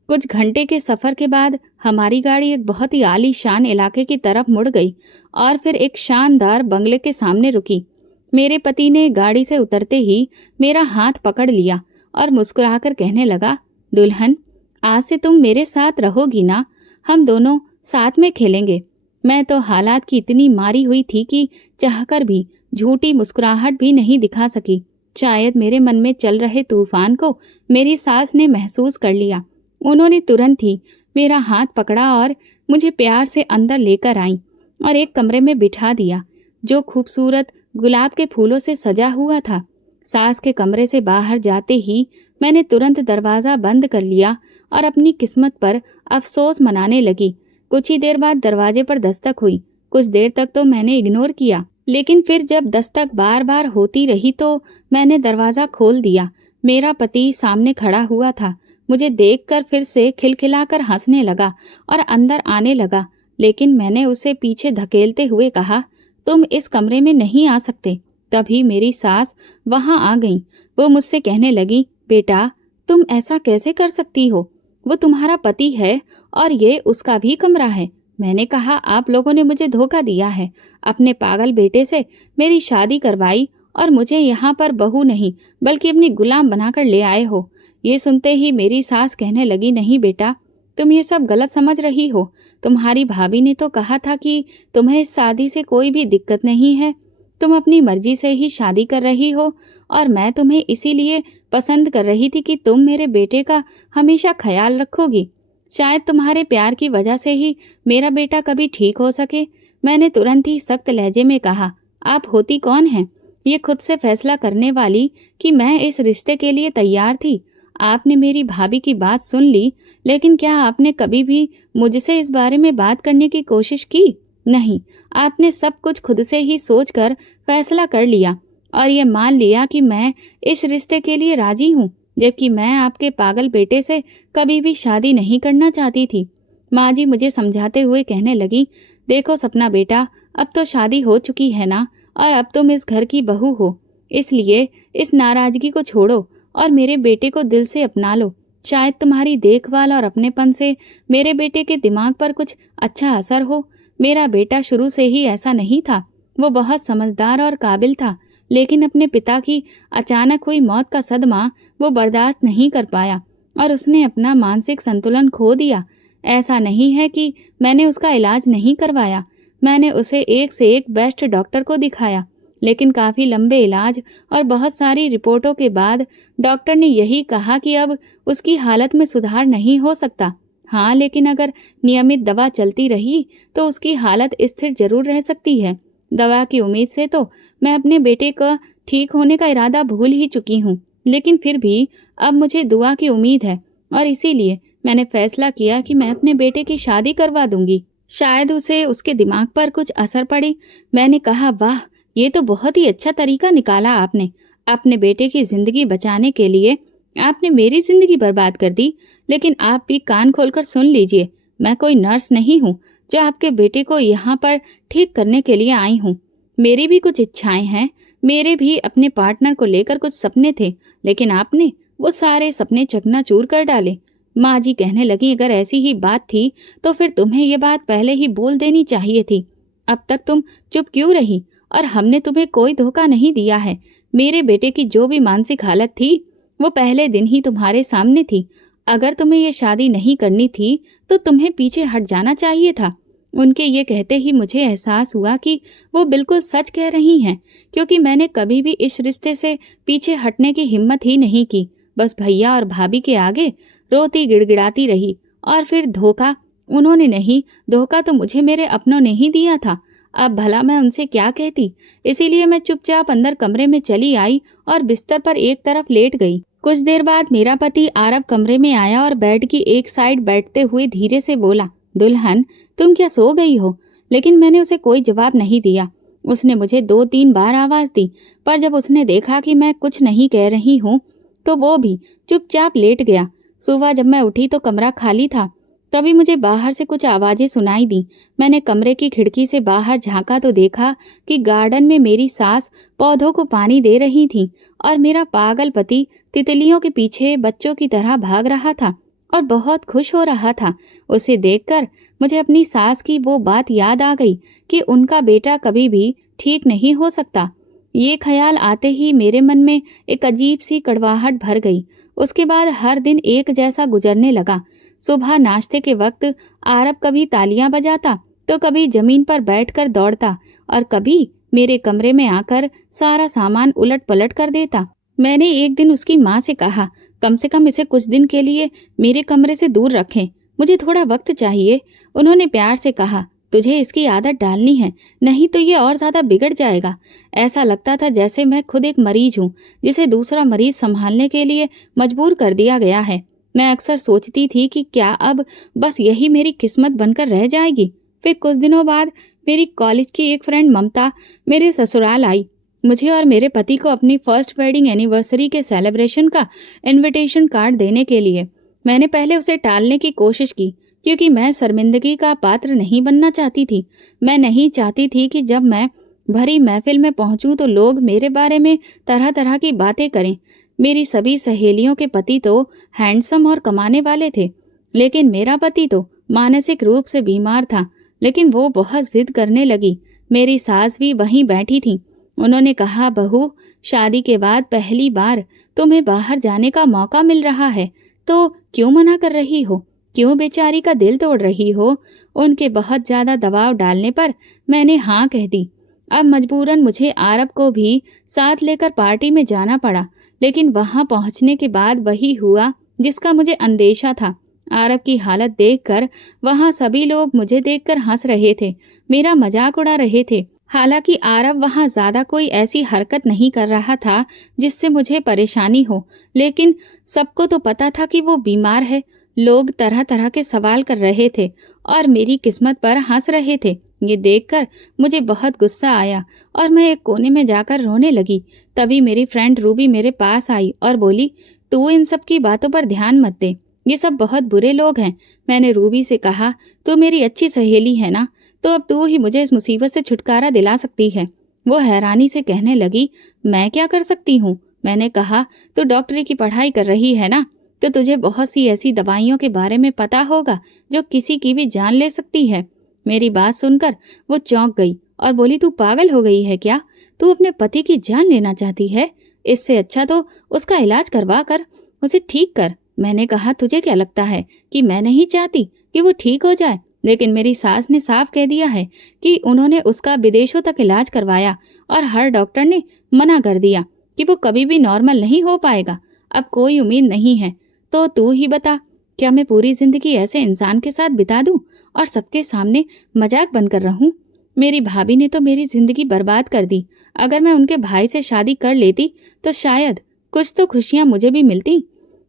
कुछ घंटे के सफर के बाद हमारी गाड़ी एक बहुत ही आलीशान इलाके की तरफ मुड़ गई और फिर एक शानदार बंगले के सामने रुकी। मेरे पति ने गाड़ी से उतरते ही मेरा हाथ पकड़ लिया और मुस्कुराकर कहने लगा, दुल्हन, आज से तुम मेरे साथ रहोगी ना? हम दोनों साथ में खेलेंगे। मैं तो हालात की इतनी मारी हुई थी कि चाहकर भी झूठी मुस्कुराहट भी नहीं दिखा सकी। शायद मेरे मन में चल रहे तूफान को मेरी सास ने महसूस कर लिया। उन्होंने तुरंत ही मेरा हाथ पकड़ा और मुझे प्यार से अंदर लेकर आई और एक कमरे में बिठा दिया जो खूबसूरत गुलाब के फूलों से सजा हुआ था। सास के कमरे से बाहर जाते ही मैंने तुरंत दरवाज़ा बंद कर लिया और अपनी किस्मत पर अफसोस मनाने लगी। कुछ ही देर बाद दरवाजे पर दस्तक हुई। कुछ देर तक तो मैंने इग्नोर किया, लेकिन फिर जब दस्तक बार बार होती रही तो मैंने दरवाज़ा खोल दिया। मेरा पति सामने खड़ा हुआ था। मुझे देखकर फिर से खिलखिलाकर हंसने लगा और अंदर आने लगा, लेकिन मैंने उसे पीछे धकेलते हुए कहा, तुम इस कमरे में नहीं आ सकते। तभी मेरी सास वहां आ गई। वो मुझसे कहने लगी, बेटा, तुम ऐसा कैसे कर सकती हो? वो तुम्हारा पति है और ये उसका भी कमरा है। मैंने कहा, आप लोगों ने मुझे धोखा दिया है। अपने पागल बेटे से मेरी शादी करवाई और मुझे यहाँ पर बहू नहीं बल्कि अपनी गुलाम बनाकर ले आए हो। ये सुनते ही मेरी सास कहने लगी, नहीं बेटा, तुम ये सब गलत समझ रही हो। तुम्हारी भाभी ने तो कहा था कि तुम्हें इस शादी से कोई भी दिक्कत नहीं है। तुम अपनी मर्जी से ही शादी कर रही हो और मैं तुम्हें इसीलिए पसंद कर रही थी कि तुम मेरे बेटे का हमेशा ख्याल रखोगी। शायद तुम्हारे प्यार की वजह से ही मेरा बेटा कभी ठीक हो सके। मैंने तुरंत ही सख्त लहजे में कहा, आप होती कौन हैं ये खुद से फैसला करने वाली कि मैं इस रिश्ते के लिए तैयार थी? आपने मेरी भाभी की बात सुन ली, लेकिन क्या आपने कभी भी मुझसे इस बारे में बात करने की कोशिश की? नहीं, आपने सब कुछ खुद से ही सोचकर फैसला कर लिया और ये मान लिया कि मैं इस रिश्ते के लिए राजी हूँ, जबकि मैं आपके पागल बेटे से कभी भी शादी नहीं करना चाहती थी। माँ जी मुझे समझाते हुए कहने लगी, देखो सपना बेटा, अब तो शादी हो चुकी है ना और अब तुम इस घर की बहू हो, इसलिए इस नाराजगी को छोड़ो और मेरे बेटे को दिल से अपना लो। शायद तुम्हारी देखभाल और अपनेपन से मेरे बेटे के दिमाग पर कुछ अच्छा असर हो। मेरा बेटा शुरू से ही ऐसा नहीं था। वो बहुत समझदार और काबिल था, लेकिन अपने पिता की अचानक हुई मौत का सदमा वो बर्दाश्त नहीं कर पाया और उसने अपना मानसिक संतुलन खो दिया। ऐसा नहीं है कि मैंने उसका इलाज नहीं करवाया। मैंने उसे एक से एक बेस्ट डॉक्टर को दिखाया, लेकिन काफ़ी लंबे इलाज और बहुत सारी रिपोर्टों के बाद डॉक्टर ने यही कहा कि अब उसकी हालत में सुधार नहीं हो सकता। हाँ, लेकिन अगर नियमित दवा चलती रही तो उसकी हालत स्थिर जरूर रह सकती है। दवा की उम्मीद से तो मैं अपने बेटे का ठीक होने का इरादा भूल ही चुकी हूँ, लेकिन फिर भी अब मुझे दुआ की उम्मीद है और इसीलिए मैंने फैसला किया कि मैं अपने बेटे की शादी करवा दूंगी। शायद उसे उसके दिमाग पर कुछ असर पड़े। मैंने कहा, वाह, ये तो बहुत ही अच्छा तरीका निकाला आपने। अपने बेटे की जिंदगी बचाने के लिए आपने मेरी जिंदगी बर्बाद कर दी। लेकिन आप भी कान खोलकर सुन लीजिए, मैं कोई नर्स नहीं हूँ जो आपके बेटे को यहाँ पर ठीक करने के लिए आई हूँ। मेरी भी कुछ इच्छाएं हैं, मेरे भी अपने पार्टनर को लेकर कुछ सपने थे, लेकिन आपने वो सारे सपने चकनाचूर कर डाले। माँ जी कहने लगी, अगर ऐसी ही बात थी तो फिर तुम्हें ये बात पहले ही बोल देनी चाहिए थी। अब तक तुम चुप क्यों रही? और हमने तुम्हें कोई धोखा नहीं दिया है। मेरे बेटे की जो भी मानसिक हालत थी वो पहले दिन ही तुम्हारे सामने थी। अगर तुम्हें ये शादी नहीं करनी थी तो तुम्हें पीछे हट जाना चाहिए था। उनके ये कहते ही मुझे एहसास हुआ कि वो बिल्कुल सच कह रही हैं, क्योंकि मैंने कभी भी इस रिश्ते से पीछे हटने की हिम्मत ही नहीं की। बस भैया और भाभी के आगे रोती गिड़गिड़ाती रही और फिर धोखा उन्होंने नहीं, धोखा तो मुझे मेरे अपनों ने ही दिया था। अब भला मैं उनसे क्या कहती। इसीलिए मैं चुपचाप अंदर कमरे में चली आई और बिस्तर पर एक तरफ लेट गई। कुछ देर बाद मेरा पति आरब कमरे में आया और बेड की एक साइड बैठते हुए धीरे से बोला, दुल्हन तुम क्या सो गई हो? लेकिन मैंने उसे कोई जवाब नहीं दिया। उसने मुझे 2-3 बार आवाज दी, पर जब उसने देखा कि मैं कुछ नहीं कह रही हूँ तो वो भी चुपचाप लेट गया। सुबह जब मैं उठी तो कमरा खाली था। तभी मुझे बाहर से कुछ आवाजें सुनाई दी। मैंने कमरे की खिड़की से बाहर झांका तो देखा कि गार्डन में मेरी सास पौधों को पानी दे रही थी और मेरा पागल पति तितलियों के पीछे बच्चों की तरह भाग रहा था और बहुत खुश हो रहा था। उसे देखकर मुझे अपनी सास की वो बात याद आ गई कि उनका बेटा कभी भी ठीक नहीं हो सकता। ये ख्याल आते ही मेरे मन में एक अजीब सी कड़वाहट भर गई। उसके बाद हर दिन एक जैसा गुजरने लगा। सुबह नाश्ते के वक्त आरब कभी तालियां बजाता तो कभी जमीन पर बैठकर दौड़ता और कभी मेरे कमरे में आकर सारा सामान उलट पलट कर देता। मैंने एक दिन उसकी माँ से कहा, कम से कम इसे कुछ दिन के लिए मेरे कमरे से दूर रखें, मुझे थोड़ा वक्त चाहिए। उन्होंने प्यार से कहा, तुझे इसकी आदत डालनी है, नहीं तो ये और ज्यादा बिगड़ जाएगा। ऐसा लगता था जैसे मैं खुद एक मरीज हूँ जिसे दूसरा मरीज संभालने के लिए मजबूर कर दिया गया है। मैं अक्सर सोचती थी कि क्या अब बस यही मेरी किस्मत बनकर रह जाएगी। फिर कुछ दिनों बाद मेरी कॉलेज की एक फ्रेंड ममता मेरे ससुराल आई, मुझे और मेरे पति को अपनी फर्स्ट वेडिंग एनिवर्सरी के सेलिब्रेशन का इनविटेशन कार्ड देने के लिए। मैंने पहले उसे टालने की कोशिश की क्योंकि मैं शर्मिंदगी का पात्र नहीं बनना चाहती थी। मैं नहीं चाहती थी कि जब मैं भरी महफिल में पहुंचूं तो लोग मेरे बारे में तरह तरह की बातें करें। मेरी सभी सहेलियों के पति तो हैंडसम और कमाने वाले थे, लेकिन मेरा पति तो मानसिक रूप से बीमार था। लेकिन वो बहुत जिद करने लगी। मेरी सास भी वहीं बैठी थी। उन्होंने कहा, बहू, शादी के बाद पहली बार तुम्हें बाहर जाने का मौका मिल रहा है तो क्यों मना कर रही हो, क्यों बेचारी का दिल तोड़ रही हो। उनके बहुत ज्यादा दबाव डालने पर मैंने हाँ कह दी। अब मजबूरन मुझे आरब को भी साथ लेकर पार्टी में जाना पड़ा। लेकिन वहां पहुंचने के बाद वही हुआ जिसका मुझे अंदेशा था। आरब की हालत देखकर वहां सभी लोग मुझे देखकर हंस रहे थे, मेरा मजाक उड़ा रहे थे। हालांकि आरब वहां ज्यादा कोई ऐसी हरकत नहीं कर रहा था जिससे मुझे परेशानी हो, लेकिन सबको तो पता था कि वो बीमार है। लोग तरह तरह के सवाल कर रहे थे और मेरी किस्मत पर हंस रहे थे। ये देखकर मुझे बहुत गुस्सा आया और मैं एक कोने में जाकर रोने लगी। तभी मेरी फ्रेंड रूबी मेरे पास आई और बोली, तू इन सब की बातों पर ध्यान मत दे, ये सब बहुत बुरे लोग हैं। मैंने रूबी से कहा, तू मेरी अच्छी सहेली है ना, तो अब तू ही मुझे इस मुसीबत से छुटकारा दिला सकती है। वो हैरानी से कहने लगी, मैं क्या कर सकती हूँ? मैंने कहा, तू डॉक्टरी की पढ़ाई कर रही है ना, तो तुझे बहुत सी ऐसी दवाइयों के बारे में पता होगा जो किसी की भी जान ले सकती है। मेरी बात सुनकर वो चौंक गई और बोली, तू पागल हो गई है क्या? तू अपने पति की जान लेना चाहती है? इससे अच्छा तो उसका इलाज करवा कर उसे ठीक कर। मैंने कहा, तुझे क्या लगता है कि मैं नहीं चाहती कि वो ठीक हो जाए? लेकिन मेरी सास ने साफ कह दिया है कि उन्होंने उसका विदेशों तक इलाज करवाया और हर डॉक्टर ने मना कर दिया कि वो कभी भी नॉर्मल नहीं हो पाएगा। अब कोई उम्मीद नहीं है। तो तू ही बता, क्या मैं पूरी जिंदगी ऐसे इंसान के साथ बिता दूं और सबके सामने मजाक बनकर रहूं? मेरी भाभी ने तो मेरी जिंदगी बर्बाद कर दी। अगर मैं उनके भाई से शादी कर लेती तो शायद कुछ तो खुशियां मुझे भी मिलती।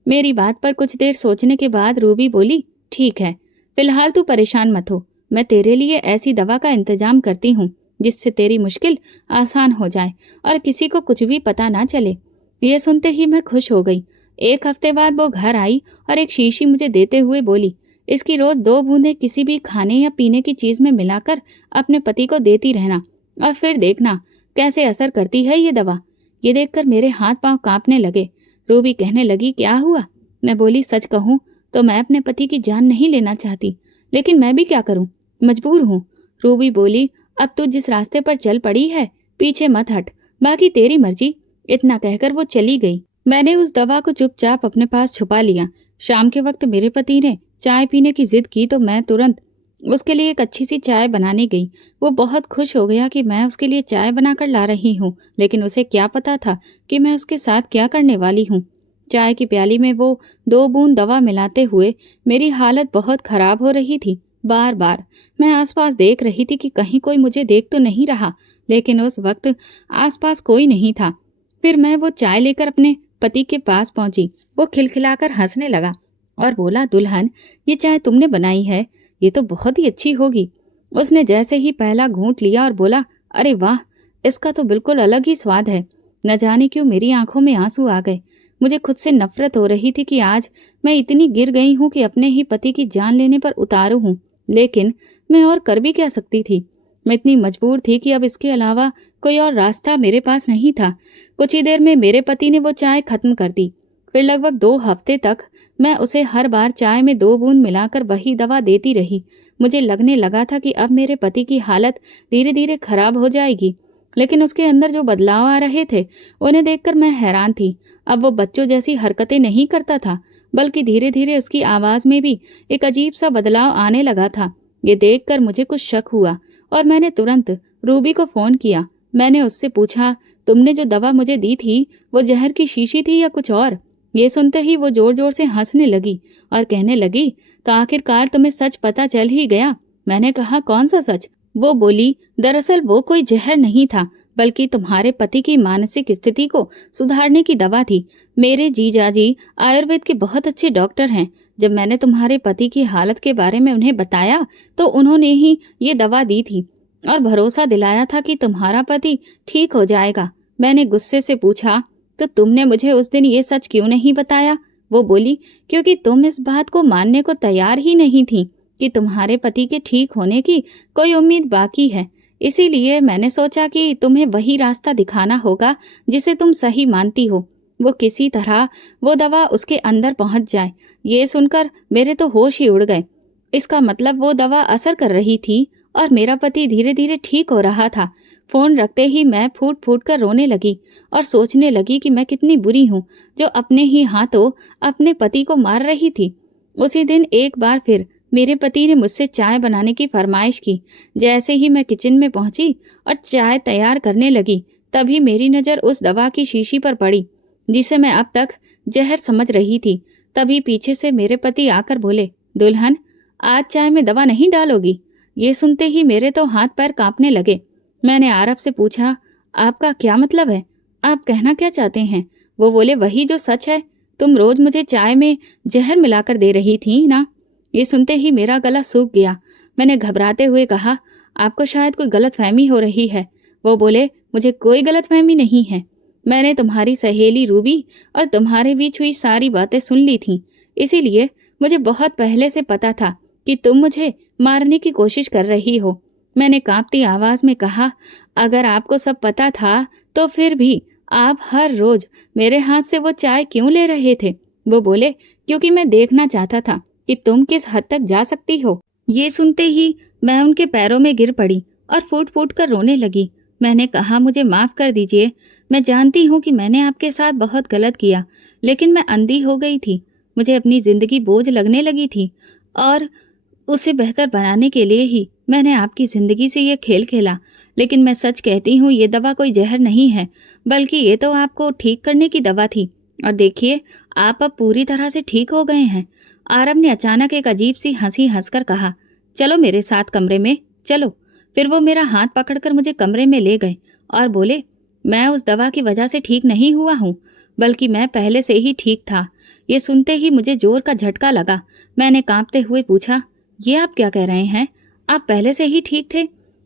मेरी बात पर कुछ देर सोचने के बाद रूबी बोली, ठीक है, फिलहाल तू परेशान मत हो, मैं तेरे लिए ऐसी दवा का इंतजाम करती हूँ जिससे तेरी मुश्किल आसान हो जाए और किसी को कुछ भी पता ना चले। ये सुनते ही मैं खुश हो गई। एक हफ्ते बाद वो घर आई और एक शीशी मुझे देते हुए बोली, इसकी रोज 2 बूंदें किसी भी खाने या पीने की चीज में मिलाकर अपने पति को देती रहना और फिर देखना कैसे असर करती है ये दवा। ये देखकर मेरे हाथ पांव कांपने लगे। रूबी कहने लगी, क्या हुआ? मैं बोली, सच कहूँ तो मैं अपने पति की जान नहीं लेना चाहती, लेकिन मैं भी क्या करूं, मजबूर हूँ। रूबी बोली, अब तू जिस रास्ते पर चल पड़ी है पीछे मत हट, बाकी तेरी मर्जी। इतना कहकर वो चली गई। मैंने उस दवा को चुपचाप अपने पास छुपा लिया। शाम के वक्त मेरे पति ने चाय पीने की जिद की तो मैं तुरंत उसके लिए एक अच्छी सी चाय बनाने गई। वो बहुत खुश हो गया कि मैं उसके लिए चाय बनाकर ला रही हूँ, लेकिन उसे क्या पता था कि मैं उसके साथ क्या करने वाली हूँ। चाय की प्याली में वो 2 बूंद दवा मिलाते हुए मेरी हालत बहुत खराब हो रही थी। बार बार मैं आसपास देख रही थी कि कहीं कोई मुझे देख तो नहीं रहा, लेकिन उस वक्त आसपास कोई नहीं था। फिर मैं वो चाय लेकर अपने पति के पास पहुंची। वो खिलखिलाकर हंसने लगा और बोला, दुल्हन, ये चाय तुमने बनाई है, ये तो बहुत ही अच्छी होगी। उसने जैसे ही पहला घूंट लिया और बोला, अरे वाह, इसका तो बिल्कुल अलग ही स्वाद है। न जाने क्यों मेरी आंखों में आंसू आ गए। मुझे खुद से नफरत हो रही थी कि आज मैं इतनी गिर गई हूँ कि अपने ही पति की जान लेने पर उतारू हूँ, लेकिन मैं और कर भी क्या सकती थी। मैं इतनी मजबूर थी कि अब इसके अलावा कोई और रास्ता मेरे पास नहीं था। कुछ ही देर में मेरे पति ने वो चाय खत्म कर दी। फिर लगभग 2 हफ्ते तक मैं उसे हर बार चाय में 2 बूंद मिलाकर वही दवा देती रही। मुझे लगने लगा था कि अब मेरे पति की हालत धीरे धीरे खराब हो जाएगी, लेकिन उसके अंदर जो बदलाव आ रहे थे उन्हें देखकर मैं हैरान थी। अब वो बच्चों जैसी हरकतें नहीं करता था, बल्कि धीरे धीरे उसकी आवाज में भी एक अजीब सा बदलाव आने लगा था। ये देखकर मुझे कुछ शक हुआ और मैंने तुरंत रूबी को फोन किया। मैंने उससे पूछा, तुमने जो दवा मुझे दी थी वो जहर की शीशी थी या कुछ और? ये सुनते ही वो जोर जोर से हंसने लगी और कहने लगी, तो आखिरकार तुम्हें सच पता चल ही गया। मैंने कहा, कौन सा सच? वो बोली, दरअसल वो कोई जहर नहीं था, बल्कि तुम्हारे पति की मानसिक स्थिति को सुधारने की दवा थी। मेरे जीजाजी आयुर्वेद के बहुत अच्छे डॉक्टर हैं। जब मैंने तुम्हारे पति की हालत के बारे में उन्हें बताया तो उन्होंने ही ये दवा दी थी और भरोसा दिलाया था कि तुम्हारा पति ठीक हो जाएगा। मैंने गुस्से से पूछा, तो तुमने मुझे उस दिन ये सच क्यों नहीं बताया? वो बोली, क्योंकि तुम इस बात को मानने को तैयार ही नहीं थी कि तुम्हारे पति के ठीक होने की कोई उम्मीद बाकी है। इसीलिए मैंने सोचा कि तुम्हें वही रास्ता दिखाना होगा जिसे तुम सही मानती हो। वो किसी तरह वो दवा उसके अंदर पहुंच जाए। ये सुनकर मेरे तो होश ही उड़ गए। इसका मतलब वो दवा असर कर रही थी और मेरा पति धीरे धीरे ठीक हो रहा था। फोन रखते ही मैं फूट फूट कर रोने लगी और सोचने लगी कि मैं कितनी बुरी हूँ जो अपने ही हाथों अपने पति को मार रही थी। उसी दिन एक बार फिर मेरे पति ने मुझसे चाय बनाने की फरमाइश की। जैसे ही मैं किचन में पहुंची और चाय तैयार करने लगी, तभी मेरी नज़र उस दवा की शीशी पर पड़ी जिसे मैं अब तक जहर समझ रही थी। तभी पीछे से मेरे पति आकर बोले, दुल्हन, आज चाय में दवा नहीं डालोगी? ये सुनते ही मेरे तो हाथ पैर कांपने लगे। मैंने आरब से पूछा, आपका क्या मतलब है? आप कहना क्या चाहते हैं? वो बोले, वही जो सच है। तुम रोज मुझे चाय में जहर मिलाकर दे रही थी ना। ये सुनते ही मेरा गला सूख गया। मैंने घबराते हुए कहा, आपको शायद कोई गलतफहमी हो रही है। वो बोले, मुझे कोई गलतफहमी नहीं है। मैंने तुम्हारी सहेली रूबी और तुम्हारे बीच हुई सारी बातें सुन ली थीं, इसीलिए मुझे बहुत पहले से पता था कि तुम मुझे मारने की कोशिश कर रही हो। मैंने कांपती आवाज में कहा, अगर आपको सब पता था तो फिर भी आप हर रोज मेरे हाथ से वो चाय क्यों ले रहे थे? वो बोले, क्योंकि मैं देखना चाहता था कि तुम किस हद तक जा सकती हो। ये सुनते ही मैं उनके पैरों में गिर पड़ी और फूट फूट कर रोने लगी। मैंने कहा, मुझे माफ कर दीजिए। मैं जानती हूँ कि मैंने आपके साथ बहुत गलत किया, लेकिन मैं अंधी हो गई थी। मुझे अपनी जिंदगी बोझ लगने लगी थी और उसे बेहतर बनाने के लिए ही मैंने आपकी जिंदगी से ये खेल खेला। लेकिन मैं सच कहती हूँ, ये दवा कोई जहर नहीं है, बल्कि ये तो आपको ठीक करने की दवा थी। और देखिए, आप अब पूरी तरह से ठीक हो गए हैं। आरब ने अचानक एक अजीब सी हंसी हंसकर कहा, चलो मेरे साथ कमरे में चलो। फिर वो मेरा हाथ पकड़कर मुझे कमरे में ले गए और बोले, मैं उस दवा की वजह से ठीक नहीं हुआ हूँ, बल्कि मैं पहले से ही ठीक था। ये सुनते ही मुझे जोर का झटका लगा। मैंने कांपते हुए पूछा, ये आप क्या कह रहे हैं? आप पहले से ही ठीक थे,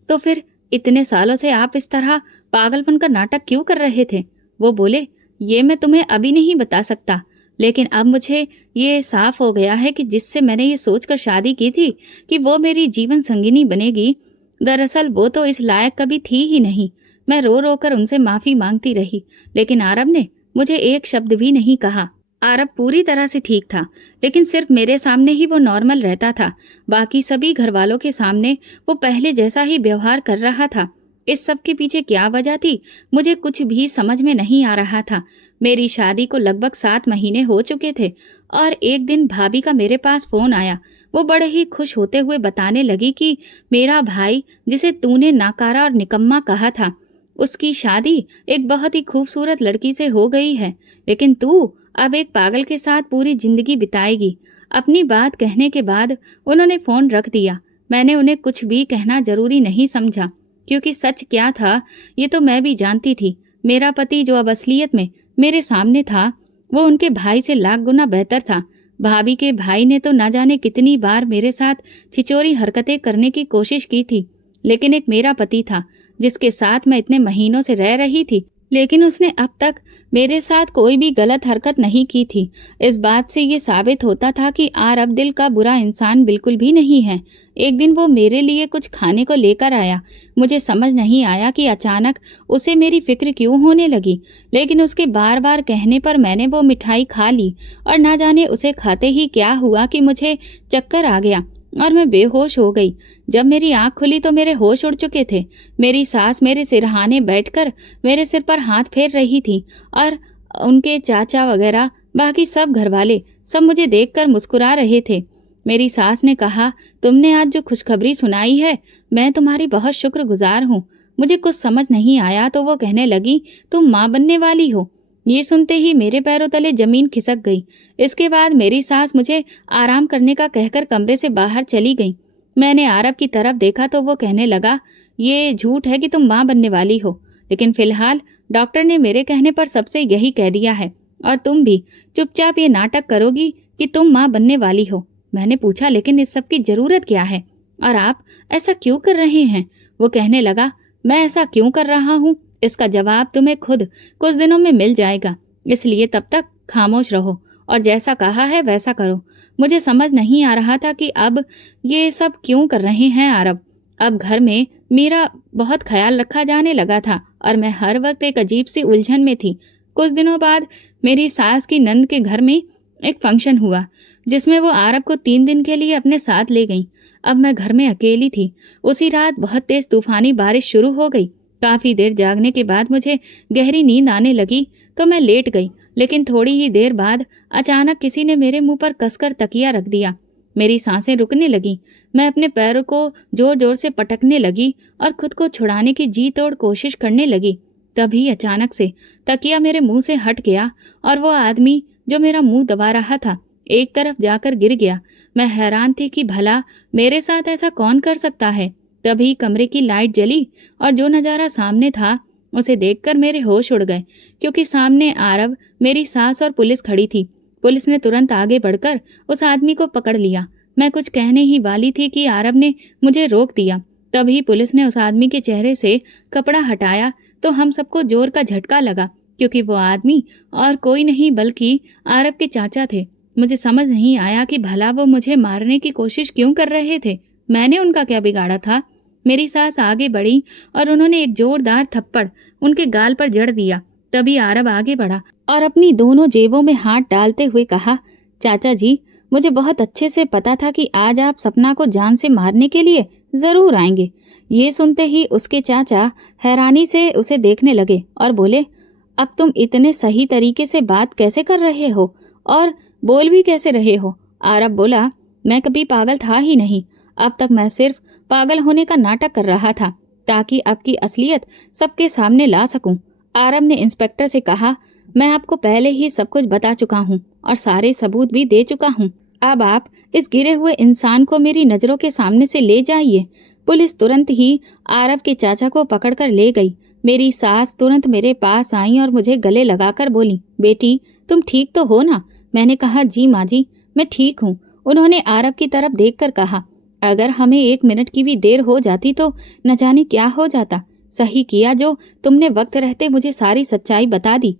तो फिर इतने सालों से आप इस तरह पागलपन का नाटक क्यों कर रहे थे? वो बोले, ये मैं तुम्हें अभी नहीं बता सकता, लेकिन अब मुझे ये साफ हो गया है कि जिससे मैंने ये सोचकर शादी की थी कि वो मेरी जीवन संगिनी बनेगी, दरअसल वो तो इस लायक कभी थी ही नहीं। मैं रो रो कर उनसे माफी मांगती रही, लेकिन आरब ने मुझे एक शब्द भी नहीं कहा। आरब पूरी तरह से ठीक था, लेकिन सिर्फ मेरे सामने ही वो नॉर्मल रहता था। बाकी सभी घर वालों के सामने वो पहले जैसा ही व्यवहार कर रहा था। इस सब के पीछे क्या वजह थी, मुझे कुछ भी समझ में नहीं आ रहा था। मेरी शादी को लगभग 7 महीने हो चुके थे और एक दिन भाभी का मेरे पास फोन आया। वो बड़े ही खुश होते हुए बताने लगी कि मेरा भाई, जिसे तूने नाकारा और निकम्मा कहा था, उसकी शादी एक बहुत ही खूबसूरत लड़की से हो गई है, लेकिन तू अब एक पागल के साथ पूरी जिंदगी बिताएगी। अपनी बात कहने के बाद उन्होंने फोन रख दिया। मैंने उन्हें कुछ भी कहना जरूरी नहीं समझा, क्योंकि सच क्या था ये तो मैं भी जानती थी। मेरा पति जो अब असलियत में मेरे सामने था, वो उनके भाई से लाख गुना बेहतर था। भाभी के भाई ने तो ना जाने कितनी बार मेरे साथ छिचोरी हरकतें करने की कोशिश की थी, लेकिन एक मेरा पति था जिसके साथ मैं इतने महीनों से रह रही थी, लेकिन उसने अब तक मेरे साथ कोई भी गलत हरकत नहीं की थी। इस बात से ये साबित होता था कि आरब दिल का बुरा इंसान बिल्कुल भी नहीं है। एक दिन वो मेरे लिए कुछ खाने को लेकर आया। मुझे समझ नहीं आया कि अचानक उसे मेरी फिक्र क्यों होने लगी, लेकिन उसके बार बार कहने पर मैंने वो मिठाई खा ली और ना जाने उसे खाते ही क्या हुआ कि मुझे चक्कर आ गया और मैं बेहोश हो गई। जब मेरी आंख खुली तो मेरे होश उड़ चुके थे। मेरी सास मेरे सिरहाने बैठकर मेरे सिर पर हाथ फेर रही थी और उनके चाचा वगैरह बाकी सब घरवाले सब मुझे देखकर मुस्कुरा रहे थे। मेरी सास ने कहा, तुमने आज जो खुशखबरी सुनाई है, मैं तुम्हारी बहुत शुक्रगुजार हूँ। मुझे कुछ समझ नहीं आया तो वो कहने लगी, तुम माँ बनने वाली हो। ये सुनते ही मेरे पैरों तले जमीन खिसक गई। इसके बाद मेरी सास मुझे आराम करने का कहकर कमरे से बाहर चली गई। मैंने आरब की तरफ देखा तो वो कहने लगा, ये झूठ है कि तुम माँ बनने वाली हो, लेकिन फिलहाल डॉक्टर ने मेरे कहने पर सबसे यही कह दिया है और तुम भी चुपचाप ये नाटक करोगी कि तुम माँ बनने वाली हो। मैंने पूछा, लेकिन इस सब की जरूरत क्या है और आप ऐसा क्यों कर रहे हैं? वो कहने लगा, मैं ऐसा क्यों कर रहा हूँ इसका जवाब तुम्हें खुद कुछ दिनों में मिल जाएगा, इसलिए तब तक खामोश रहो और जैसा कहा है वैसा करो। मुझे समझ नहीं आ रहा था कि अब ये सब क्यों कर रहे हैं आरब। अब घर में मेरा बहुत ख्याल रखा जाने लगा था और मैं हर वक्त एक अजीब सी उलझन में थी। कुछ दिनों बाद मेरी सास की नंद के घर में एक फंक्शन हुआ जिसमें वो आरब को 3 दिन के लिए अपने साथ ले गई। अब मैं घर में अकेली थी। उसी रात बहुत तेज तूफानी बारिश शुरू हो गई। काफी देर जागने के बाद मुझे गहरी नींद आने लगी तो मैं लेट गई, लेकिन थोड़ी ही देर बाद अचानक किसी ने मेरे मुंह पर कसकर तकिया रख दिया। मेरी सांसें रुकने लगी। मैं अपने पैरों को जोर जोर से पटकने लगी और खुद को छुड़ाने की जी तोड़ कोशिश करने लगी। तभी अचानक से तकिया मेरे मुंह से हट गया और वो आदमी जो मेरा मुंह दबा रहा था एक तरफ जाकर गिर गया। मैं हैरान थी कि भला मेरे साथ ऐसा कौन कर सकता है। तभी कमरे की लाइट जली और जो नज़ारा सामने था उसे देखकर मेरे होश उड़ गए, क्योंकि सामने आरब, मेरी सास और पुलिस खड़ी थी। पुलिस ने तुरंत आगे बढ़कर उस आदमी को पकड़ लिया। मैं कुछ कहने ही वाली थी कि आरब ने मुझे रोक दिया। तभी पुलिस ने उस आदमी के चेहरे से कपड़ा हटाया तो हम सबको जोर का झटका लगा, क्योंकि वो आदमी और कोई नहीं बल्कि आरब के चाचा थे। मुझे समझ नहीं आया कि भला वो मुझे मारने की कोशिश क्यों कर रहे थे। मैंने उनका क्या बिगाड़ा था? मेरी सास आगे बढ़ी और उन्होंने एक जोरदार थप्पड़ उनके गाल पर जड़ दिया। तभी आरब आगे बढ़ा और अपनी दोनों जेबों में हाथ डालते हुए कहा, चाचा जी, मुझे बहुत अच्छे से पता था कि आज आप सपना को जान से मारने के लिए जरूर आएंगे। ये सुनते ही उसके चाचा हैरानी से उसे देखने लगे और बोले, अब तुम इतने सही तरीके से बात कैसे कर रहे हो और बोल भी कैसे रहे हो? आरब बोला, मैं कभी पागल था ही नहीं। अब तक मैं सिर्फ पागल होने का नाटक कर रहा था ताकि आपकी असलियत सबके सामने ला सकूं। आरब ने इंस्पेक्टर से कहा, मैं आपको पहले ही सब कुछ बता चुका हूं और सारे सबूत भी दे चुका हूं। अब आप इस गिरे हुए इंसान को मेरी नजरों के सामने से ले जाइए। पुलिस तुरंत ही आरब के चाचा को पकड़कर ले गई। मेरी सास तुरंत मेरे पास आई और मुझे गले लगाकर बोली, बेटी, तुम ठीक तो हो ना? मैंने कहा, जी माँ जी, मैं ठीक हूँ। उन्होंने आरब की तरफ देखकर कहा, अगर हमें 1 मिनट की भी देर हो जाती तो न जाने क्या हो जाता। सही किया जो तुमने वक्त रहते मुझे सारी सच्चाई बता दी।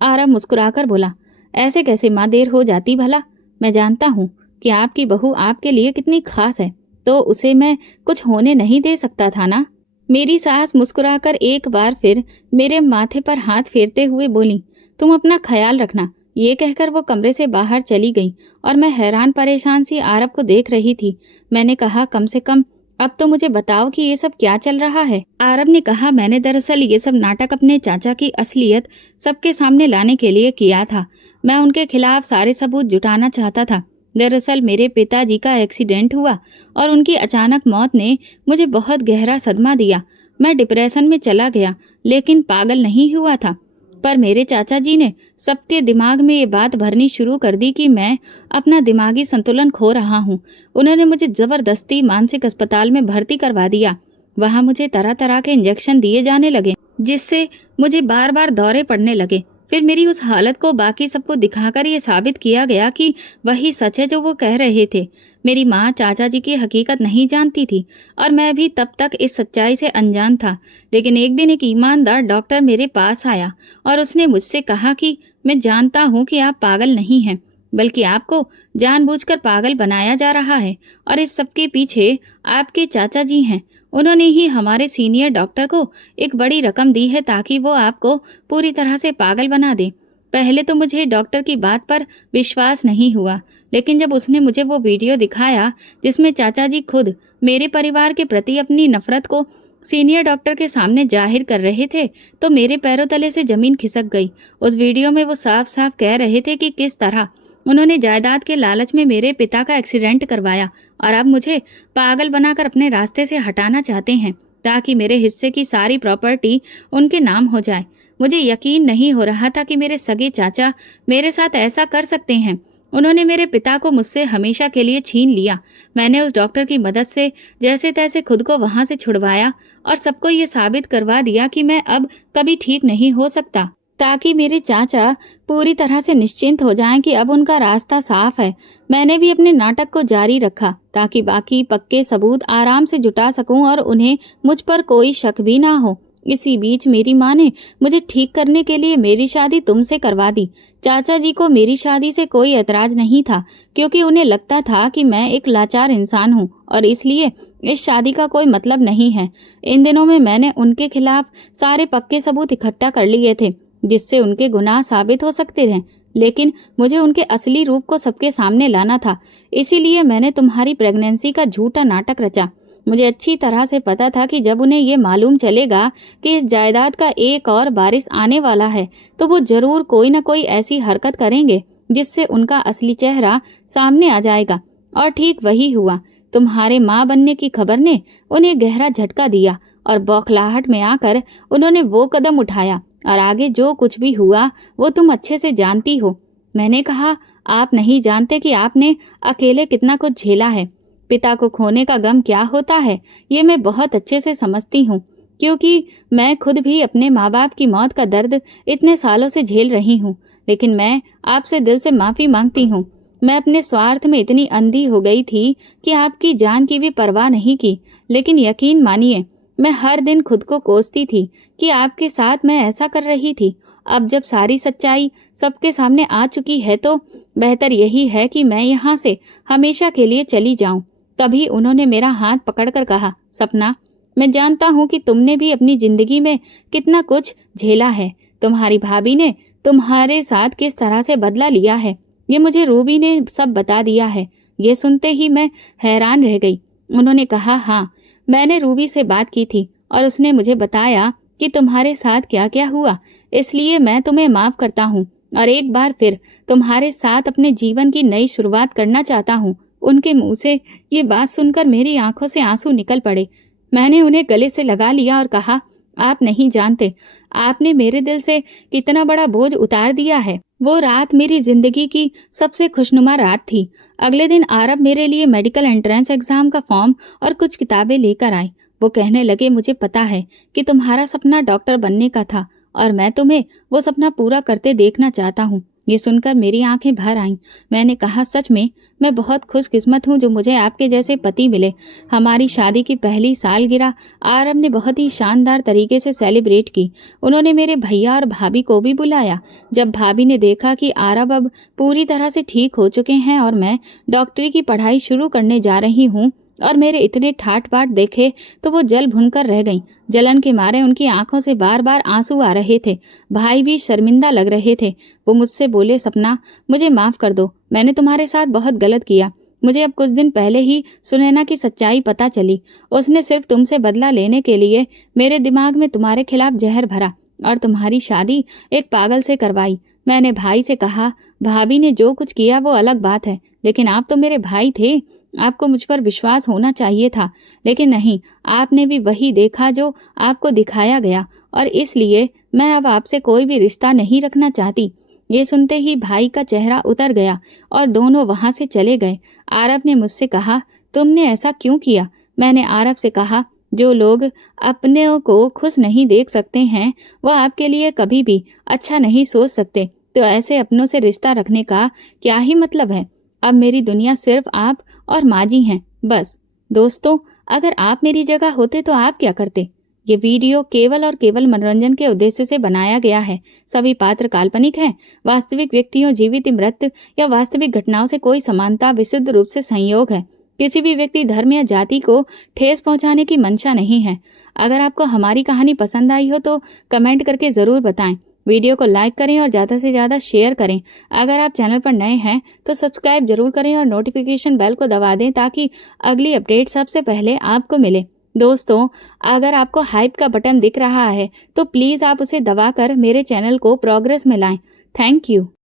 आरब मुस्कुराकर बोला, ऐसे कैसे माँ देर हो जाती भला? मैं जानता हूँ कि आपकी बहू आपके लिए कितनी खास है, तो उसे मैं कुछ होने नहीं दे सकता था ना। मेरी सास मुस्कुराकर एक बार फिर मेरे माथे पर हाथ फेरते हुए बोली, तुम अपना ख्याल रखना। ये कहकर वो कमरे से बाहर चली गई और मैं हैरान परेशान सी आरब को देख रही थी। मैंने कहा, कम से कम अब तो मुझे बताओ कि ये सब क्या चल रहा है। आरब ने कहा, मैंने दरअसल ये सब नाटक अपने चाचा की असलियत सबके सामने लाने के लिए किया था। मैं उनके खिलाफ सारे सबूत जुटाना चाहता था। दरअसल मेरे पिताजी का एक्सीडेंट हुआ और उनकी अचानक मौत ने मुझे बहुत गहरा सदमा दिया। मैं डिप्रेशन में चला गया, लेकिन पागल नहीं हुआ था। पर मेरे चाचा जी ने सबके दिमाग में ये बात भरनी शुरू कर दी कि मैं अपना दिमागी संतुलन खो रहा हूँ। उन्होंने मुझे ज़बरदस्ती मानसिक अस्पताल में भर्ती करवा दिया। वहाँ मुझे तरह तरह के इंजेक्शन दिए जाने लगे, जिससे मुझे बार बार दौरे पड़ने लगे। फिर मेरी उस हालत को बाकी सबको दिखाकर ये साबित किया गया कि वही सच है जो वो कह रहे थे। मेरी माँ चाचा जी की हकीकत नहीं जानती थी और मैं भी तब तक इस सच्चाई से अनजान था। लेकिन एक दिन एक ईमानदार डॉक्टर मेरे पास आया और उसने मुझसे कहा कि मैं जानता हूँ कि आप पागल नहीं हैं, बल्कि आपको जानबूझकर पागल बनाया जा रहा है और इस सबके पीछे आपके चाचा जी हैं। उन्होंने ही हमारे सीनियर डॉक्टर को एक बड़ी रकम दी है ताकि वो आपको पूरी तरह से पागल बना दे। पहले तो मुझे डॉक्टर की बात पर विश्वास नहीं हुआ, लेकिन जब उसने मुझे वो वीडियो दिखाया जिसमें चाचा जी खुद मेरे परिवार के प्रति अपनी नफरत को सीनियर डॉक्टर के सामने जाहिर कर रहे थे, तो मेरे पैरों तले से जमीन खिसक गई। उस वीडियो में वो साफ साफ कह रहे थे कि किस तरह उन्होंने जायदाद के लालच में मेरे पिता का एक्सीडेंट करवाया और अब मुझे पागल बनाकर अपने रास्ते से हटाना चाहते हैं ताकि मेरे हिस्से की सारी प्रॉपर्टी उनके नाम हो जाए। मुझे यकीन नहीं हो रहा था कि मेरे सगे चाचा मेरे साथ ऐसा कर सकते हैं। उन्होंने मेरे पिता को मुझसे हमेशा के लिए छीन लिया। मैंने उस डॉक्टर की मदद से जैसे तैसे खुद को वहां से छुड़वाया और सबको ये साबित करवा दिया कि मैं अब कभी ठीक नहीं हो सकता, ताकि मेरे चाचा पूरी तरह से निश्चिंत हो जाएं कि अब उनका रास्ता साफ है। मैंने भी अपने नाटक को जारी रखा ताकि बाकी पक्के सबूत आराम से जुटा सकूं और उन्हें मुझ पर कोई शक भी ना हो। इसी बीच मेरी माँ ने मुझे ठीक करने के लिए मेरी शादी तुमसे करवा दी। चाचा जी को मेरी शादी से कोई ऐतराज नहीं था, क्योंकि उन्हें लगता था कि मैं एक लाचार इंसान हूँ और इसलिए इस शादी का कोई मतलब नहीं है। इन दिनों में मैंने उनके खिलाफ सारे पक्के सबूत इकट्ठा कर लिए थे जिससे उनके गुनाह साबित हो सकते थे, लेकिन मुझे उनके असली रूप को सबके सामने लाना था। इसीलिए मैंने तुम्हारी प्रेगनेंसी का झूठा नाटक रचा। मुझे अच्छी तरह से पता था कि जब उन्हें ये मालूम चलेगा कि इस जायदाद का एक और वारिस आने वाला है, तो वो जरूर कोई न कोई ऐसी हरकत करेंगे जिससे उनका असली चेहरा सामने आ जाएगा। और ठीक वही हुआ। तुम्हारे माँ बनने की खबर ने उन्हें गहरा झटका दिया और बौखलाहट में आकर उन्होंने वो कदम उठाया और आगे जो कुछ भी हुआ वो तुम अच्छे से जानती हो। मैंने कहा, आप नहीं जानते कि आपने अकेले कितना कुछ झेला है। पिता को खोने का गम क्या होता है ये मैं बहुत अच्छे से समझती हूँ, क्योंकि मैं खुद भी अपने माँ बाप की मौत का दर्द इतने सालों से झेल रही हूँ। लेकिन मैं आपसे दिल से माफ़ी मांगती हूँ। मैं अपने स्वार्थ में इतनी अंधी हो गई थी कि आपकी जान की भी परवाह नहीं की। लेकिन यकीन मानिए, मैं हर दिन खुद को कोसती थी कि आपके साथ मैं ऐसा कर रही थी। अब जब सारी सच्चाई सबके सामने आ चुकी है तो बेहतर यही है कि मैं यहाँ से हमेशा के लिए चली जाऊं। तभी उन्होंने मेरा हाथ पकड़कर कहा, सपना, मैं जानता हूँ कि तुमने भी अपनी जिंदगी में कितना कुछ झेला है। तुम्हारी भाभी ने तुम्हारे साथ किस तरह से बदला लिया है ये मुझे रूबी ने सब बता दिया है। ये सुनते ही मैं हैरान रह गई। उन्होंने कहा, हाँ, मैंने रूबी से बात की थी और उसने मुझे बताया कि तुम्हारे साथ क्या क्या हुआ। इसलिए मैं तुम्हें माफ करता हूँ और एक बार फिर तुम्हारे साथ अपने जीवन की नई शुरुआत करना चाहता हूँ। उनके मुंह से ये बात सुनकर मेरी आंखों से आंसू निकल पड़े। मैंने उन्हें गले से लगा लिया और कहा, आप नहीं जानते आपने मेरे दिल से कितना बड़ा बोझ उतार दिया है। वो रात मेरी जिंदगी की सबसे खुशनुमा रात थी। अगले दिन आरब मेरे लिए मेडिकल एंट्रेंस एग्जाम का फॉर्म और कुछ किताबें लेकर आए। वो कहने लगे, मुझे पता है कि तुम्हारा सपना डॉक्टर बनने का था और मैं तुम्हें वो सपना पूरा करते देखना चाहता हूँ। ये सुनकर मेरी आंखें भर आईं। मैंने कहा, सच में मैं बहुत खुशकिस्मत हूँ जो मुझे आपके जैसे पति मिले। हमारी शादी की पहली सालगिरह आरब ने बहुत ही शानदार तरीके से सेलिब्रेट की। उन्होंने मेरे भैया और भाभी को भी बुलाया। जब भाभी ने देखा कि आरब अब पूरी तरह से ठीक हो चुके हैं और मैं डॉक्टरी की पढ़ाई शुरू करने जा रही हूँ और मेरे इतने ठाट बाट देखे तो वो जल भुनकर रह गईं। जलन के मारे उनकी आंखों से बार बार आंसू आ रहे थे। भाई भी शर्मिंदा लग रहे थे। वो मुझसे बोले, सपना, मुझे माफ कर दो, मैंने तुम्हारे साथ बहुत गलत किया। मुझे अब कुछ दिन पहले ही सुनैना की सच्चाई पता चली। उसने सिर्फ तुमसे बदला लेने के लिए मेरे दिमाग में तुम्हारे खिलाफ जहर भरा और तुम्हारी शादी एक पागल से करवाई। मैंने भाई से कहा, भाभी ने जो कुछ किया वो अलग बात है, लेकिन आप तो मेरे भाई थे, आपको मुझ पर विश्वास होना चाहिए था। लेकिन नहीं, आपने भी वही देखा जो आपको दिखाया गया और इसलिए मैं अब आपसे कोई भी रिश्ता नहीं रखना चाहती। ये सुनते ही भाई का चेहरा उतर गया और दोनों वहां से चले गए। आरव ने मुझसे कहा, तुमने ऐसा क्यों किया? मैंने आरव से कहा, जो लोग अपने को खुश नहीं देख सकते हैं वह आपके लिए कभी भी अच्छा नहीं सोच सकते, तो ऐसे अपनों से रिश्ता रखने का क्या ही मतलब है। अब मेरी दुनिया सिर्फ आप और माँ जी हैं, बस। दोस्तों, अगर आप मेरी जगह होते तो आप क्या करते? ये वीडियो केवल और केवल मनोरंजन के उद्देश्य से बनाया गया है। सभी पात्र काल्पनिक हैं। वास्तविक व्यक्तियों, जीवित मृत या वास्तविक घटनाओं से कोई समानता विशुद्ध रूप से संयोग है। किसी भी व्यक्ति, धर्म या जाति को ठेस पहुंचाने की मंशा नहीं है। अगर आपको हमारी कहानी पसंद आई हो तो कमेंट करके ज़रूर बताएं। वीडियो को लाइक करें और ज़्यादा से ज़्यादा शेयर करें। अगर आप चैनल पर नए हैं तो सब्सक्राइब जरूर करें और नोटिफिकेशन बेल को दबा दें ताकि अगली अपडेट सबसे पहले आपको मिले। दोस्तों, अगर आपको हाइप का बटन दिख रहा है तो प्लीज़ आप उसे दबाकर मेरे चैनल को प्रोग्रेस में लाएं। Thank you.